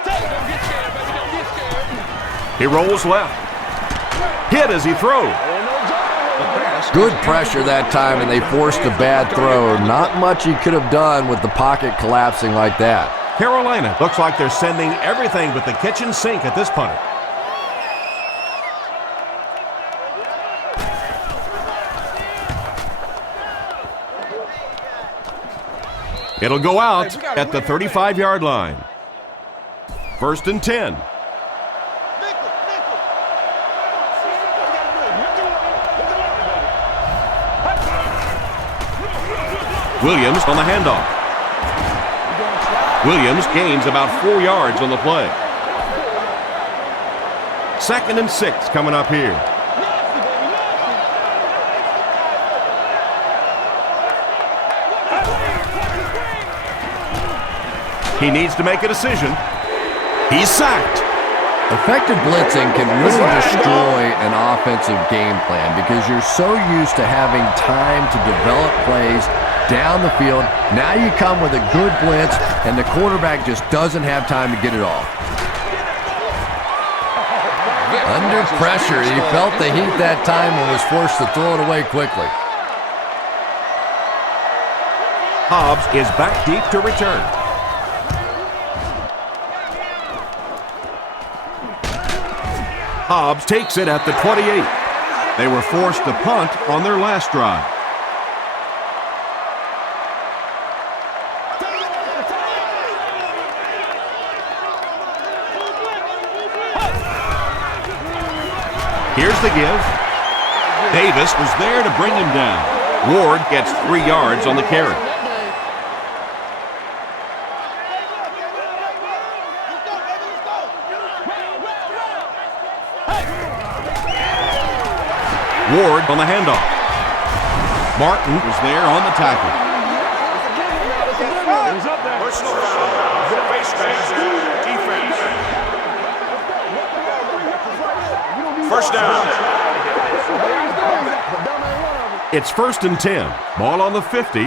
Don't get scared, baby. Don't get scared. He rolls left. Hit as he throws. Good pressure that time, and they forced a bad throw. Not much he could have done with the pocket collapsing like that. Carolina looks like they're sending everything but the kitchen sink at this punter. It'll go out at the 35-yard line. 1st and 10. Williams on the handoff. Williams gains about 4 yards on the play. 2nd and 6 coming up here. He needs to make a decision. He's sacked. Effective blitzing can really destroy an offensive game plan because you're so used to having time to develop plays down the field. Now you come with a good blitz, and the quarterback just doesn't have time to get it off. Under pressure, he felt the heat that time and was forced to throw it away quickly. Hobbs is back deep to return. Hobbs takes it at the 28. They were forced to punt on their last drive. Here's the give. Davis was there to bring him down. Ward gets 3 yards on the carry. Ward on the handoff. Martin was there on the tackle. First down. It's 1st and 10. Ball on the 50.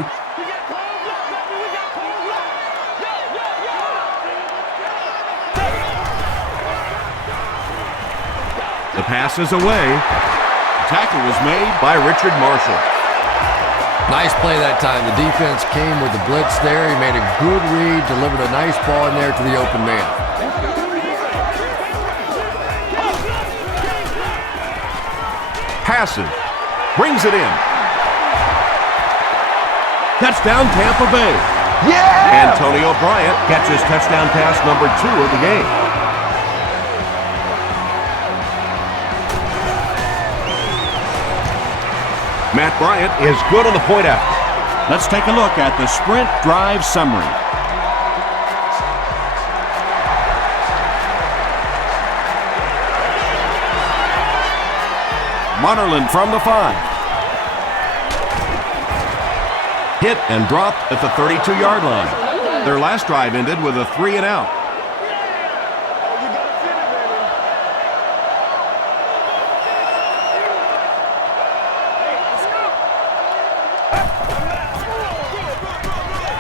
The pass is away. Tackle was made by Richard Marshall. Nice play that time. The defense came with the blitz there. He made a good read, delivered a nice ball in there to the open man. Passes. Brings it in. Touchdown Tampa Bay. Yeah! Antonio Bryant catches touchdown pass number 2 of the game. Matt Bryant is good on the point after. Let's take a look at the sprint drive summary. Munnerlyn from the 5. Hit and dropped at the 32-yard line. Their last drive ended with a 3 and out.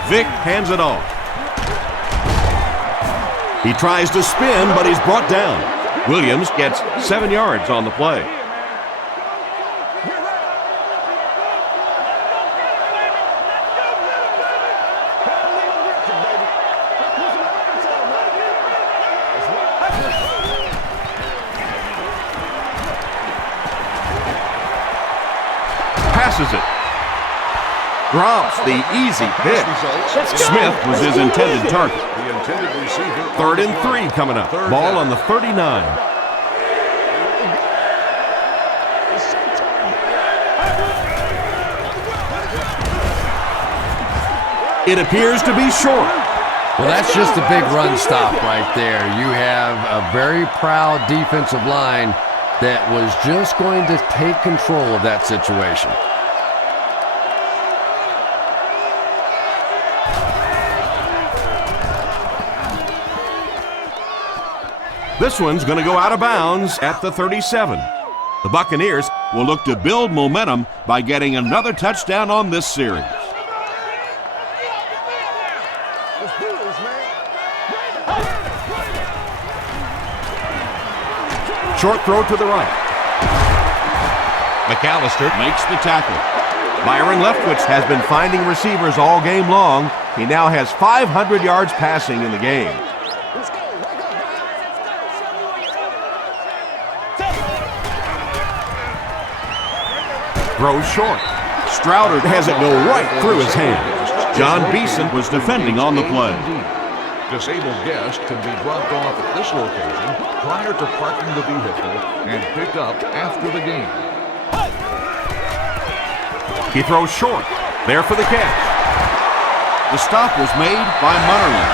Vic hands it off. He tries to spin, but he's brought down. Williams gets 7 yards on the play. Passes it. Drops the easy pick. Smith was his intended target. Third and 3 coming up. Ball on the 39. It appears to be short. Well, that's just a big run stop right there. You have a very proud defensive line that was just going to take control of that situation. This one's going to go out of bounds at the 37. The Buccaneers will look to build momentum by getting another touchdown on this series. Short throw to the right. McAllister makes the tackle. Byron Leftwich has been finding receivers all game long. He now has 500 yards passing in the game. Throws short. Strouder has it go right through his hands. John Beeson was defending on the play. Disabled guests can be dropped off at this location prior to parking the vehicle and picked up after the game. He throws short. There for the catch. The stop was made by Munnerlyn.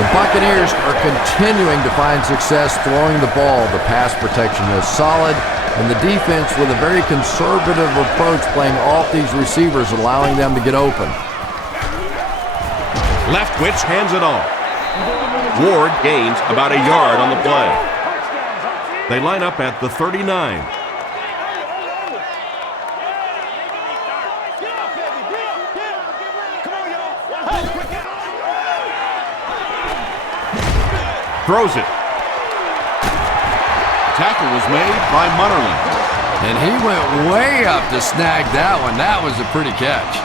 The Buccaneers are continuing to find success throwing the ball. The pass protection is solid, and the defense with a very conservative approach playing off these receivers, allowing them to get open. Leftwich hands it off. Ward gains about a yard on the play. They line up at the 39. Throws it. Tackle was made by Munnerlyn. And he went way up to snag that one. That was a pretty catch.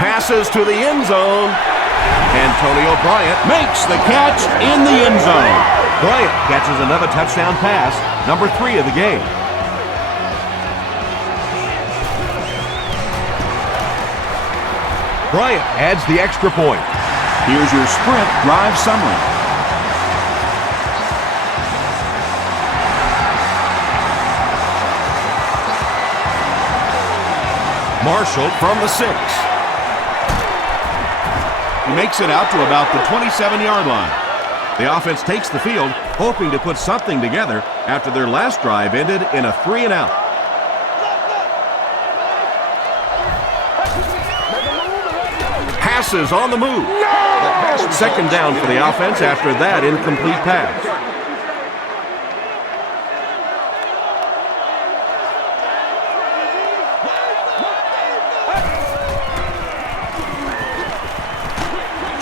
Passes to the end zone. Antonio Bryant makes the catch in the end zone. Bryant catches another touchdown pass, number 3 of the game. Bryant adds the extra point. Here's your sprint drive summary. Marshall from the 6. He makes it out to about the 27-yard line. The offense takes the field, hoping to put something together after their last drive ended in a 3 and out. Passes on the move. Second down for the offense after that incomplete pass.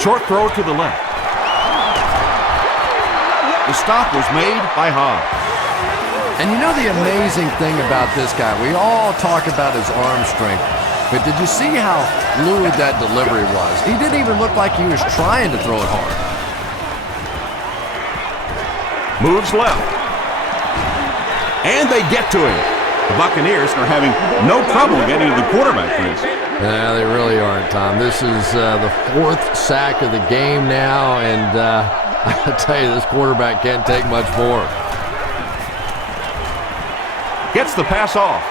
Short throw to the left. The stop was made by Hobbs. And you know the amazing thing about this guy, we all talk about his arm strength, but did you see how fluid that delivery was? He didn't even look like he was trying to throw it hard. Moves left. And they get to him. The Buccaneers are having no trouble getting to the quarterback for this. Yeah, they really aren't, Tom. This is the 4th sack of the game now, and I'll tell you, this quarterback can't take much more. Gets the pass off.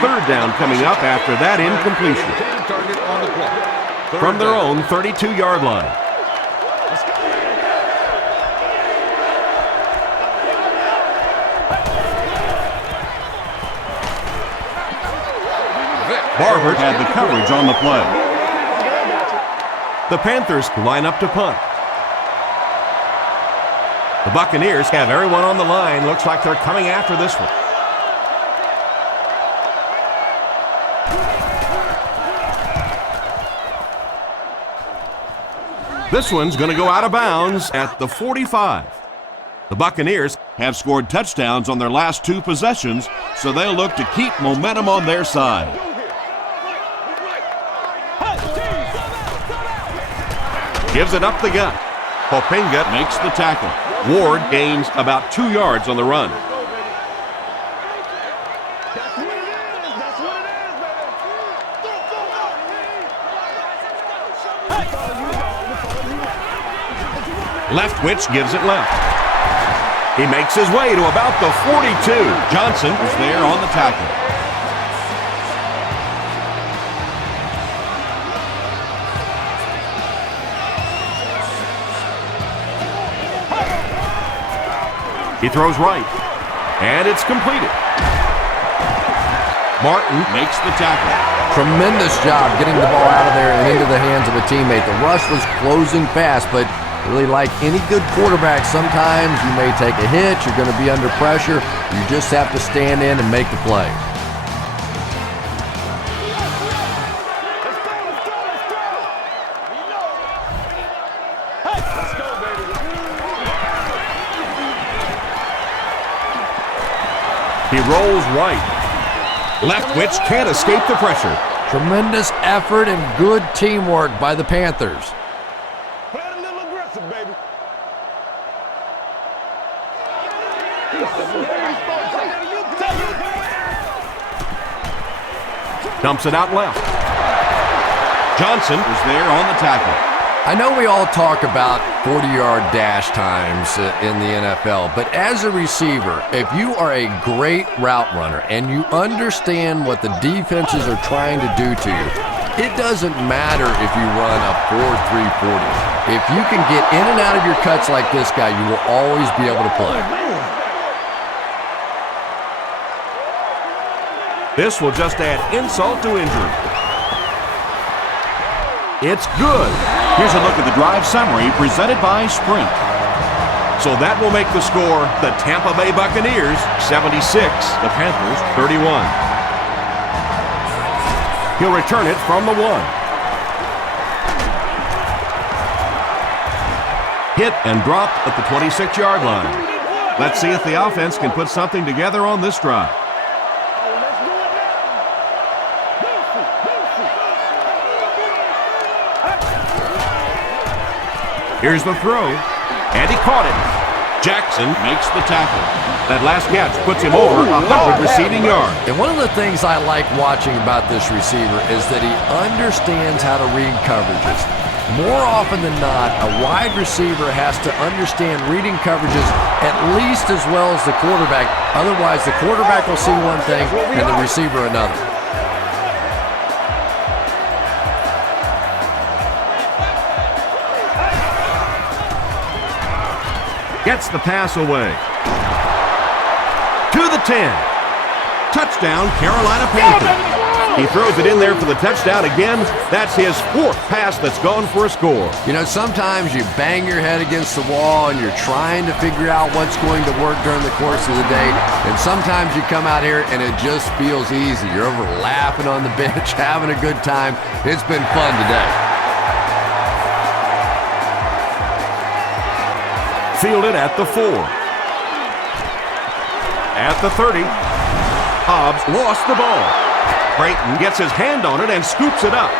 Third down coming up after that incompletion. Target on the clock. From their own 32-yard line. Barber had the coverage on the play. The Panthers line up to punt. The Buccaneers have everyone on the line. Looks like they're coming after this one. This one's going to go out of bounds at the 45. The Buccaneers Have scored touchdowns on their last 2 possessions, so they'll look to keep momentum on their side. gives it up the gut. Popinga Makes the tackle. Ward gains about 2 yards on the run. Leftwich gives it left. He makes his way to about the 42. Johnson is there on the tackle. He throws right, and it's completed. Martin Makes the tackle. Tremendous job getting the ball out of there and into the hands of a teammate. The rush was closing fast, but really, like any good quarterback, sometimes you may take a hit, you're going to be under pressure. You just have to stand in and make the play. He rolls right. Leftwich can't escape the pressure. Tremendous effort and good teamwork by the Panthers. Play it a little aggressive, baby. Dumps it out left. Johnson Is there on the tackle. I know we all talk about 40-yard dash times in the NFL, but as a receiver, if you are a great route runner and you understand what the defenses are trying to do to you, it doesn't matter if you run a 4.3 40. If you can get in and out of your cuts like this guy, you will always be able to play. This will just add insult to injury. It's good. Here's a look at the drive summary presented by Sprint. So that will make the score the Tampa Bay Buccaneers 76, the Panthers 31. He'll return it from the 1. Hit and dropped at the 26-yard line. Let's see if the offense can put something together on this drive. Here's the throw, and he caught it. Jackson Makes the tackle. That last catch puts him over 100 receiving yards. And one of the things I like watching about this receiver is that he understands how to read coverages. More often than not, a wide receiver has to understand reading coverages at least as well as the quarterback. Otherwise, the quarterback will see one thing and the receiver another. Gets the pass away. To the 10. Touchdown, Carolina Panthers. He throws it in there for the touchdown again. That's his 4th pass that's gone for a score. You know, sometimes you bang your head against the wall and you're trying to figure out what's going to work during the course of the day. And sometimes you come out here and it just feels easy. You're over laughing on the bench, having a good time. It's been fun today. Fielded at the 4. At the 30. Hobbs lost the ball. Creighton gets his hand on it and scoops it up.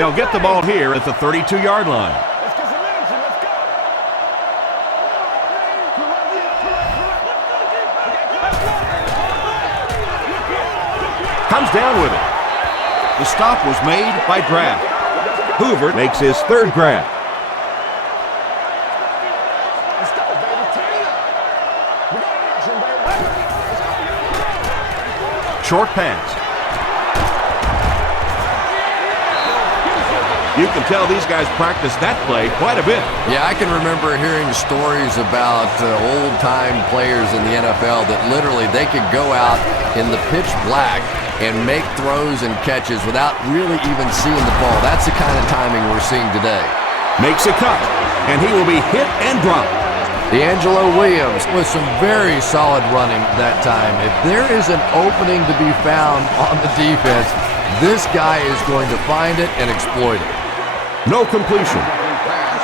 They'll get the ball here at the 32-yard line. Comes down with it. The stop was made by Draft. Hoover makes his third grab. Let's go, baby. Turn it up. We got action, baby. Short pass. You can tell these guys practice that play quite a bit. Yeah, I can remember hearing stories about old-time players in the NFL that literally they could go out in the pitch black and make throws and catches without really even seeing the ball. That's the kind of timing we're seeing today. Makes a cut, and he will be hit and dropped. D'Angelo Williams with some very solid running that time. If there is an opening to be found on the defense, this guy is going to find it and exploit it. No completion.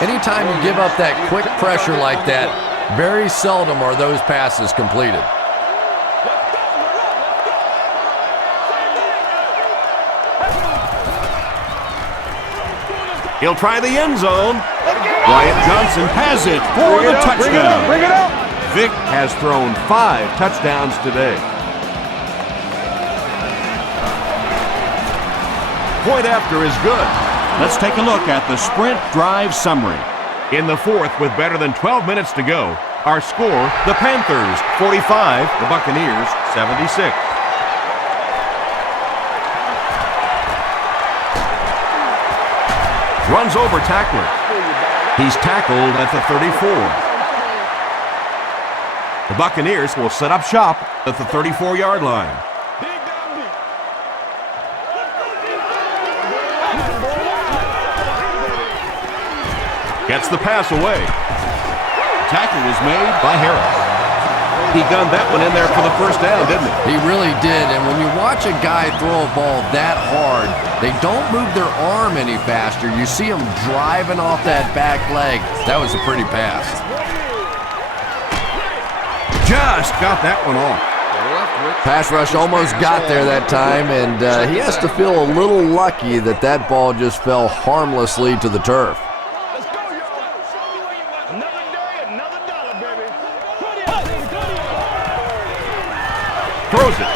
Anytime you give up that quick pressure like that, very seldom are those passes completed. He'll try the end zone. Wyatt Johnson has it for the touchdown. Bring it up. Vic has thrown 5 touchdowns today. Point after is good. Let's take a look at the sprint drive summary. In the fourth, with better than 12 minutes to go, our score, the Panthers 45, the Buccaneers 76. Runs over tackler. He's tackled at the 34. The Buccaneers will set up shop at the 34-yard line. Gets the pass away. Tackle was made by Harris. He gunned that one in there for the first down, didn't he? He really did, and when you watch a guy throw a ball that hard, they don't move their arm any faster. You see him driving off that back leg. That was a pretty pass. Just got that one off. Pass rush almost got there that time, and he has to feel a little lucky that that ball just fell harmlessly to the turf. Let's go, y'all. Another day, another dollar, baby. Throws it.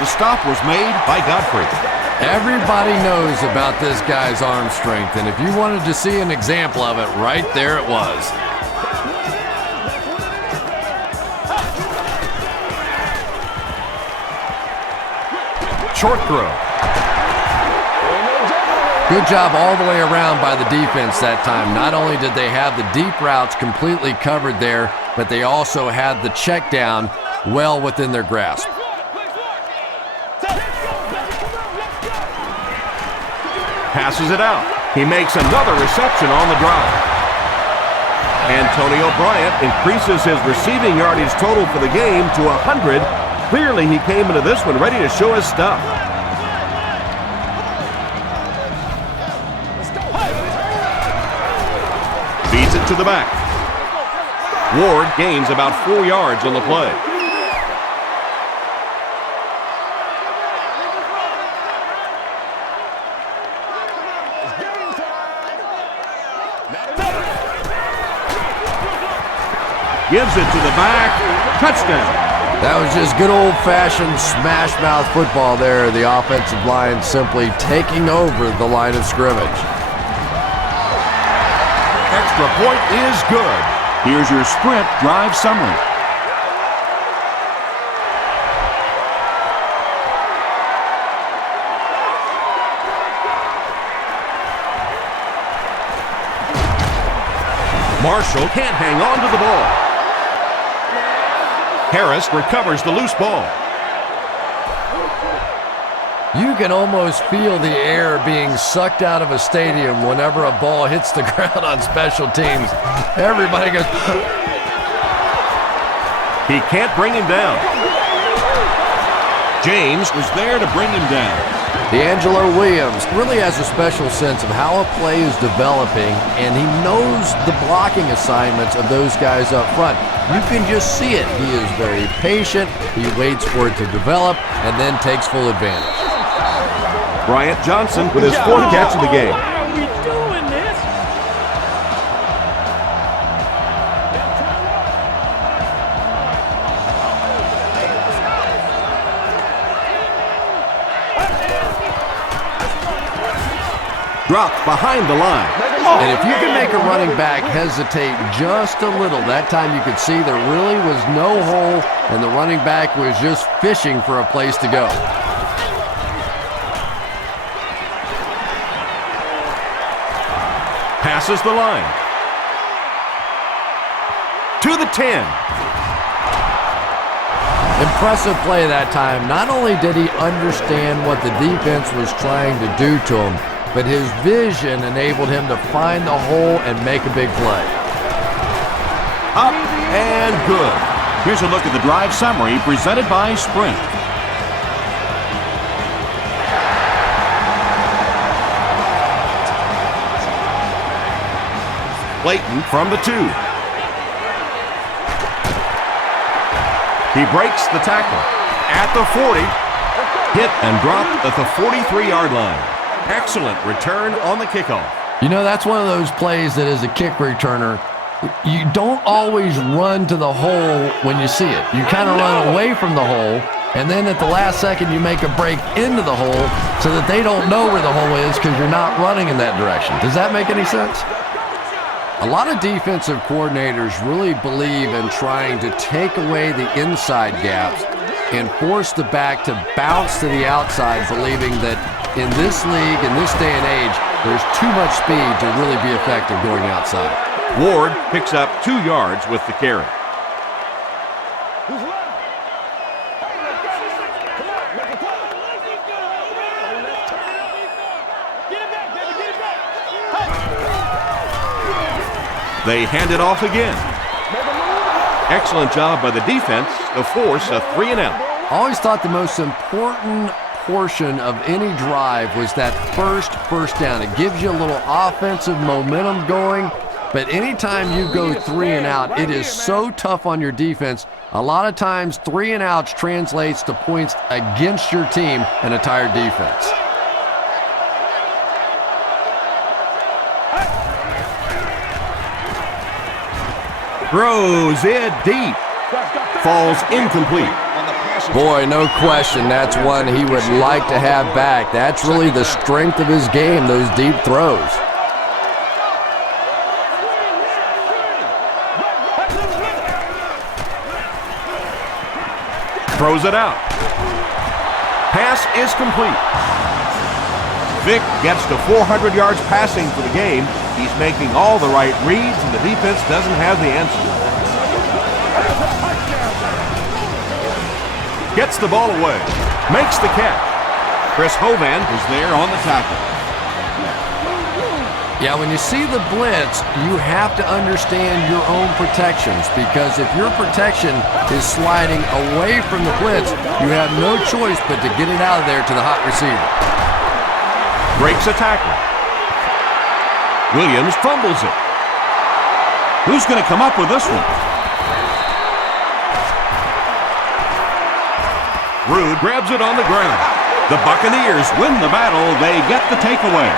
The stop was made by Godfrey. Everybody knows about this guy's arm strength, and if you wanted to see an example of it, right there it was. Short throw. Good job all the way around by the defense that time. Not only did they have the deep routes completely covered there, but they also had the check down well within their grasp. Passes it out. He makes another reception on the drive. Antonio Bryant increases his receiving yardage total for the game to 100. Clearly, he came into this one ready to show his stuff. Feeds it to the back. Ward gains about 4 yards on the play. Gives it to the back. Touchdown. That was just good old-fashioned smash-mouth football there. The offensive line simply taking over the line of scrimmage. Extra point is good. Here's your sprint drive summary. Marshall can't hang on to the ball. Harris recovers the loose ball. You can almost feel the air being sucked out of a stadium whenever a ball hits the ground on special teams. Everybody goes... He can't bring him down. James was there to bring him down. D'Angelo Williams really has a special sense of how a play is developing, and he knows the blocking assignments of those guys up front. You can just see it. He is very patient. He waits for it to develop and then takes full advantage. Bryant Johnson with his fourth catch of the game. Why are we doing this? Dropped behind the line. And if you can make a running back hesitate just a little, that time you could see there really was no hole and the running back was just fishing for a place to go. Passes the line. To the 10. Impressive play that time. Not only did he understand what the defense was trying to do to him, but his vision enabled him to find the hole and make a big play. Up and good. Here's a look at the drive summary presented by Sprint. Clayton from the 2. He breaks the tackle at the 40. Hit and dropped at the 43-yard line. Excellent return on the kickoff. You know, that's one of those plays that as a kick returner, you don't always run to the hole when you see it. You kind of run away from the hole, and then at the last second you make a break into the hole so that they don't know where the hole is because you're not running in that direction. Does that make any sense? A lot of defensive coordinators really believe in trying to take away the inside gaps and force the back to bounce to the outside, believing that in this league, in this day and age, there's too much speed to really be effective going outside. Ward picks up 2 yards with the carry. They hand it off again. Excellent job by the defense to force a 3-and-out. I always thought the most important portion of any drive was that first down. It gives you a little offensive momentum going, but anytime you go 3-and-out, it is so tough on your defense. A lot of times 3-and-outs translates to points against your team and a tired defense. Throws it deep. Falls incomplete. Boy, no question, that's one he would like to have back. That's really the strength of his game, those deep throws. Throws it out. Pass is complete. Vic gets to 400 yards passing for the game. He's making all the right reads, and the defense doesn't have the answer. Gets the ball away. Makes the catch. Chris Hovan is there on the tackle. Yeah, when you see the blitz, you have to understand your own protections, because if your protection is sliding away from the blitz, you have no choice but to get it out of there to the hot receiver. Breaks a tackle. Williams fumbles it. Who's going to come up with this one? Rude grabs it on the ground. The Buccaneers win the battle. They get the takeaway.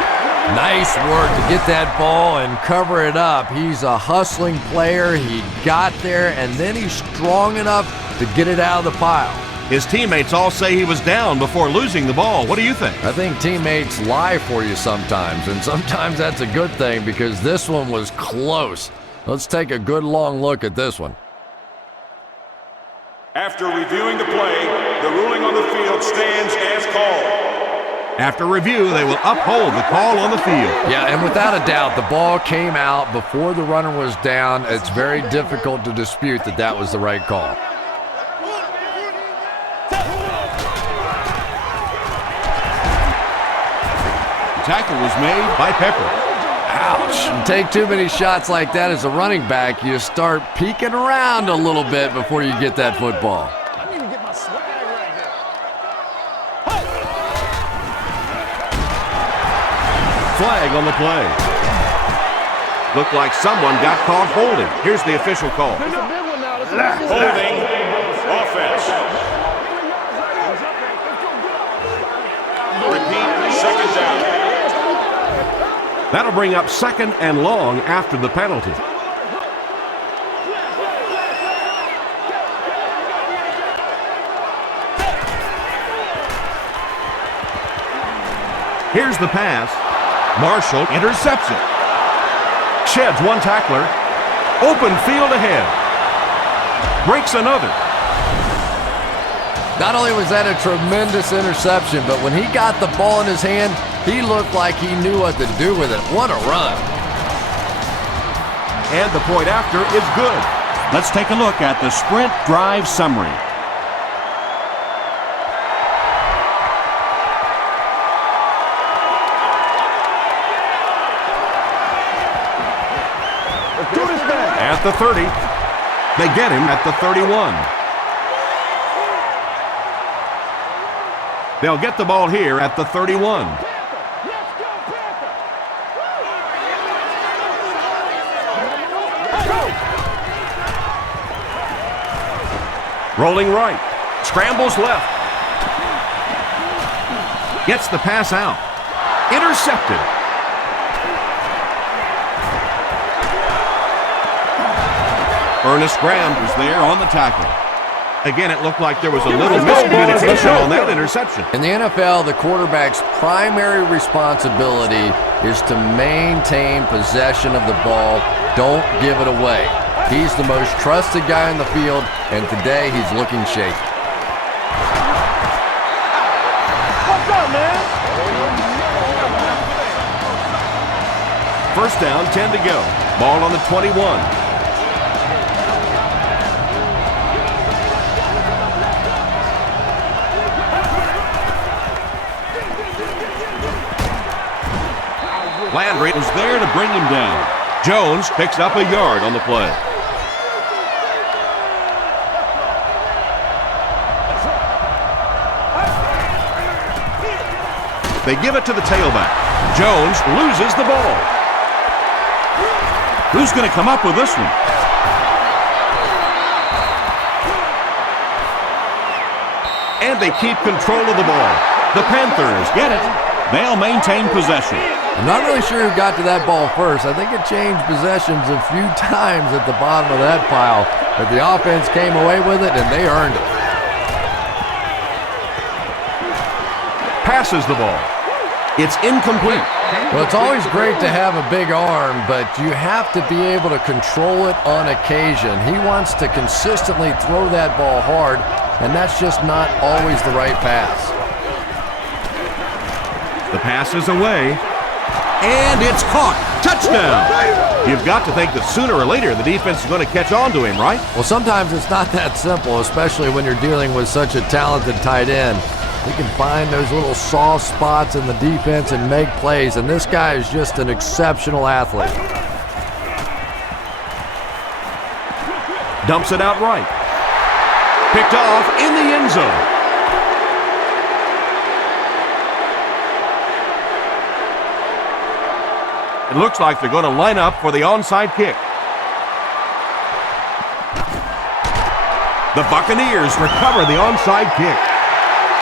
Nice work to get that ball and cover it up. He's a hustling player. He got there, and then he's strong enough to get it out of the pile. His teammates all say he was down before losing the ball. What do you think? I think teammates lie for you sometimes, and sometimes that's a good thing because this one was close. Let's take a good long look at this one. After reviewing the play, the ruling on the field stands as called. After review, they will uphold the call on the field. Yeah, and without a doubt, the ball came out before the runner was down. It's very difficult to dispute that that was the right call. Tackle was made by Pepper. Ouch. You take too many shots like that as a running back, you start peeking around a little bit before you get that football. I need to get my swag right here. Flag on the play. Looked like someone got caught holding. Here's the official call. This is a big one now. This is a big one. Holding offense. Repeat, second down. That'll bring up 2nd and long after the penalty. Here's the pass. Marshall intercepts it. Sheds one tackler. Open field ahead. Breaks another. Not only was that a tremendous interception, but when he got the ball in his hand, he looked like he knew what to do with it. What a run. And the point after is good. Let's take a look at the sprint drive summary. At the 30. They get him at the 31. They'll get the ball here at the 31. Rolling right. Scrambles left. Gets the pass out. Intercepted. Ernest Graham Was there on the tackle. Again, it looked like there was a little miscommunication on that interception. In the NFL, the quarterback's primary responsibility is to maintain possession of the ball. Don't give it away. He's the most trusted guy in the field, and today he's looking shaky. What's up, man? First down, 10 to go. Ball on the 21. Landry was there to bring him down. Jones picks up a yard on the play. They give it to the tailback. Jones loses the ball. Who's going to come up with this one? And they keep control of the ball. The Panthers get it. They'll maintain possession. I'm not really sure who got to that ball first. I think it changed possessions a few times at the bottom of that pile, but the offense came away with it, and they earned it. Passes the ball. It's incomplete. Well, it's always great to have a big arm, but you have to be able to control it on occasion. He wants to consistently throw that ball hard, and that's just not always the right pass. The pass is away. And it's caught. Touchdown. You've got to think that sooner or later the defense is going to catch on to him, right? Well, sometimes it's not that simple, especially when you're dealing with such a talented tight end. He can find those little soft spots in the defense and make plays, and this guy is just an exceptional athlete. Dumps it out right. Picked off in the end zone. It looks like they're going to line up for the onside kick. The Buccaneers recover the onside kick.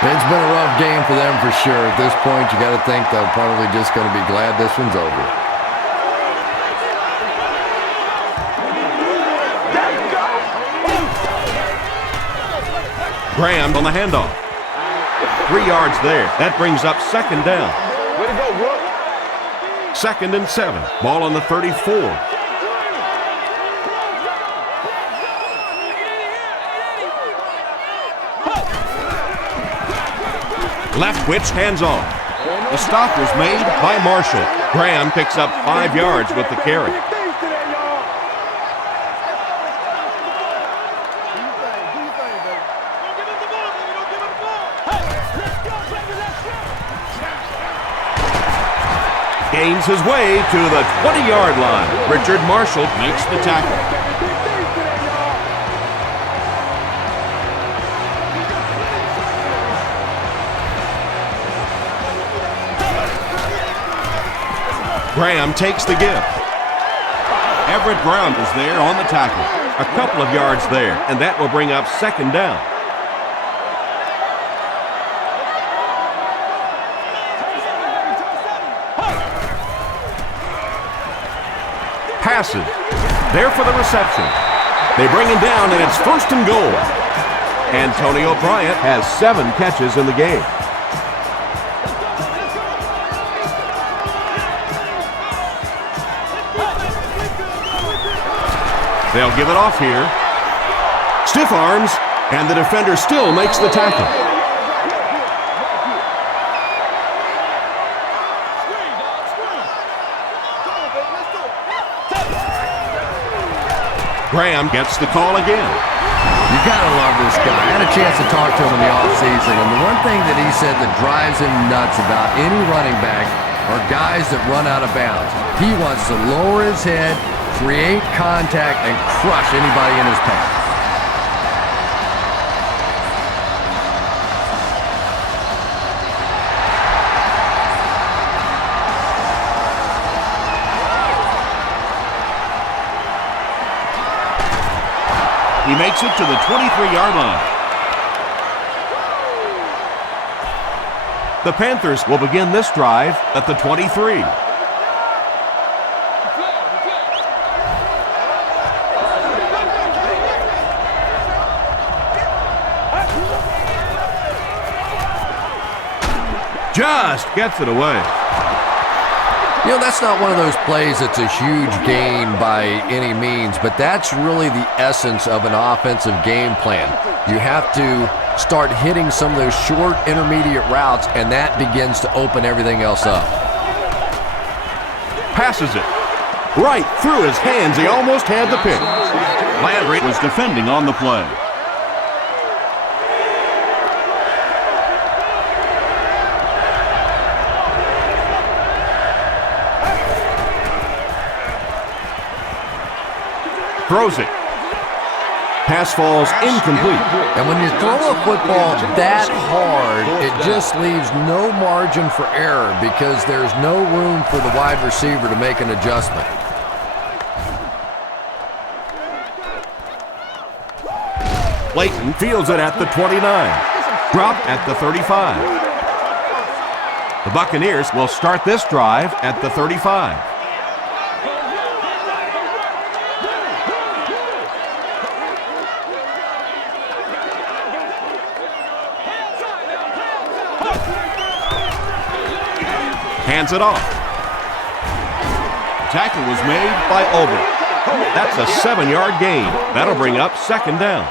It's been a rough game for them for sure. At this point, you got to think they're probably just going to be glad this one's over. Graham on the handoff. 3 yards there. That brings up second down. Way to go, Rook. 2nd and 7. Ball on the 34. Leftwich hands off. The stop was made by Marshall. Graham picks up 5 yards with the carry. Gains his way to the 20-yard line. Richard Marshall makes the tackle. Graham takes the give. Everett Brown is there on the tackle. A couple of yards there, and that will bring up second down. Passes. There for the reception. They bring him down, and it's 1st and goal. Antonio Bryant has 7 catches in the game. They'll give it off here. Stiff arms, and the defender still makes the tackle. Graham gets the call again. You gotta love this guy. I had a chance to talk to him in the offseason, and the one thing that he said that drives him nuts about any running back are guys that run out of bounds. He wants to lower his head, create contact, and crush anybody in his path. He makes it to the 23-yard line. The Panthers will begin this drive at the 23. Just gets it away. You know, that's not one of those plays that's a huge gain by any means, but that's really the essence of an offensive game plan. You have to start hitting some of those short, intermediate routes, and that begins to open everything else up. Passes it. Right through his hands. He almost had the pick. Landry was defending on the play. Throws it. Pass falls incomplete. And when you throw a football that hard, it just leaves no margin for error because there's no room for the wide receiver to make an adjustment. Layton fields it at the 29. Drop at the 35. The Buccaneers will start this drive at the 35. Hands it off. Tackle was made by Ulbrich. That's a 7-yard gain. That'll bring up second down.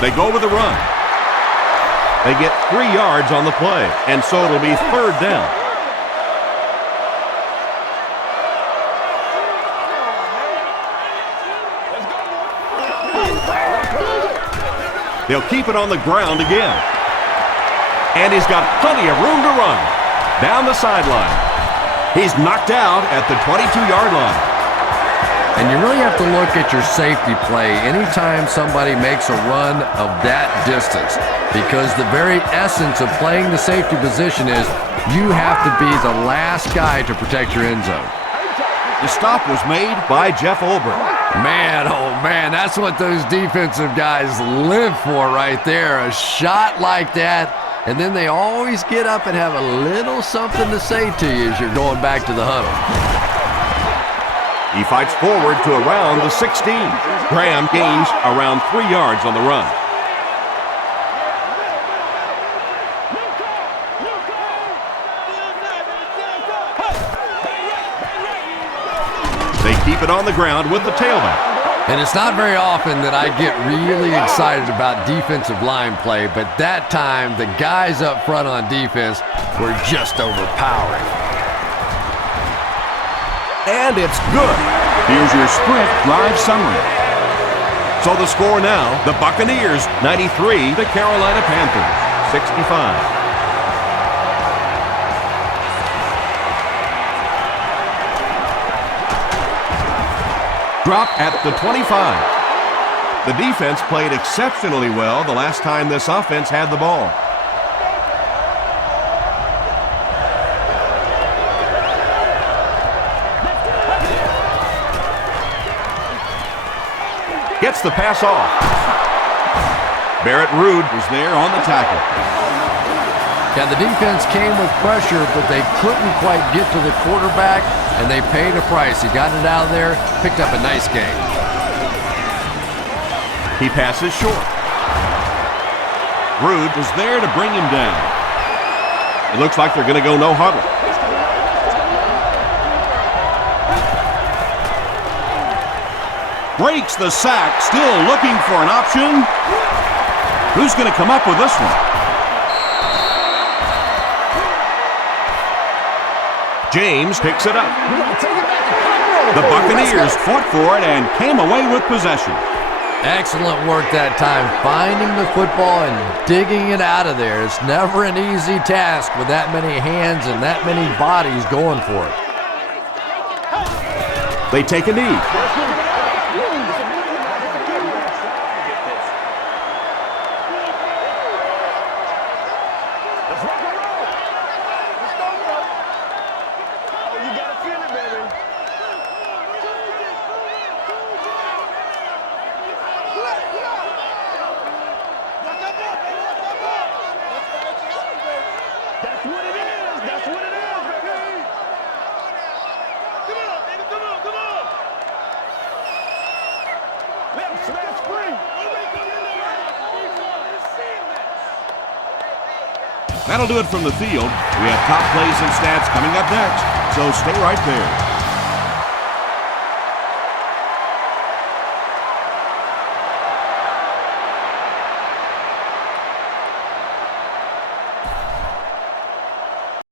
They go with a run. They get 3 yards on the play, and so it'll be third down. They'll keep it on the ground again. And he's got plenty of room to run. Down the sideline. He's knocked out at the 22-yard line. And you really have to look at your safety play anytime somebody makes a run of that distance, because the very essence of playing the safety position is you have to be the last guy to protect your end zone. The stop was made by Jeff Ulbrich. Man, oh man, that's what those defensive guys live for right there. A shot like that, and then they always get up and have a little something to say to you as you're going back to the huddle. He fights forward to around the 16. Graham gains around 3 yards on the run. They keep it on the ground with the tailback. And it's not very often that I get really excited about defensive line play, but that time the guys up front on defense were just overpowering. And it's good. Here's your sprint drive summary. So the score now, the Buccaneers 93, the Carolina Panthers 65. Drop at the 25. The defense played exceptionally well the last time this offense had the ball. gets the pass off. Barrett Ruud was there on the tackle. Yeah, the defense came with pressure, but they couldn't quite get to the quarterback, and they paid a price. He got it out of there, picked up a nice gain. He passes short. Ruud was there to bring him down. It looks like they're going to go no huddle. Breaks the sack, still looking for an option. Who's going to come up with this one? James picks it up. The Buccaneers fought for it and came away with possession. Excellent work that time, finding the football and digging it out of there. It's never an easy task with that many hands and that many bodies going for it. They take a knee. That'll do it from the field. We have top plays and stats coming up next, so stay right there.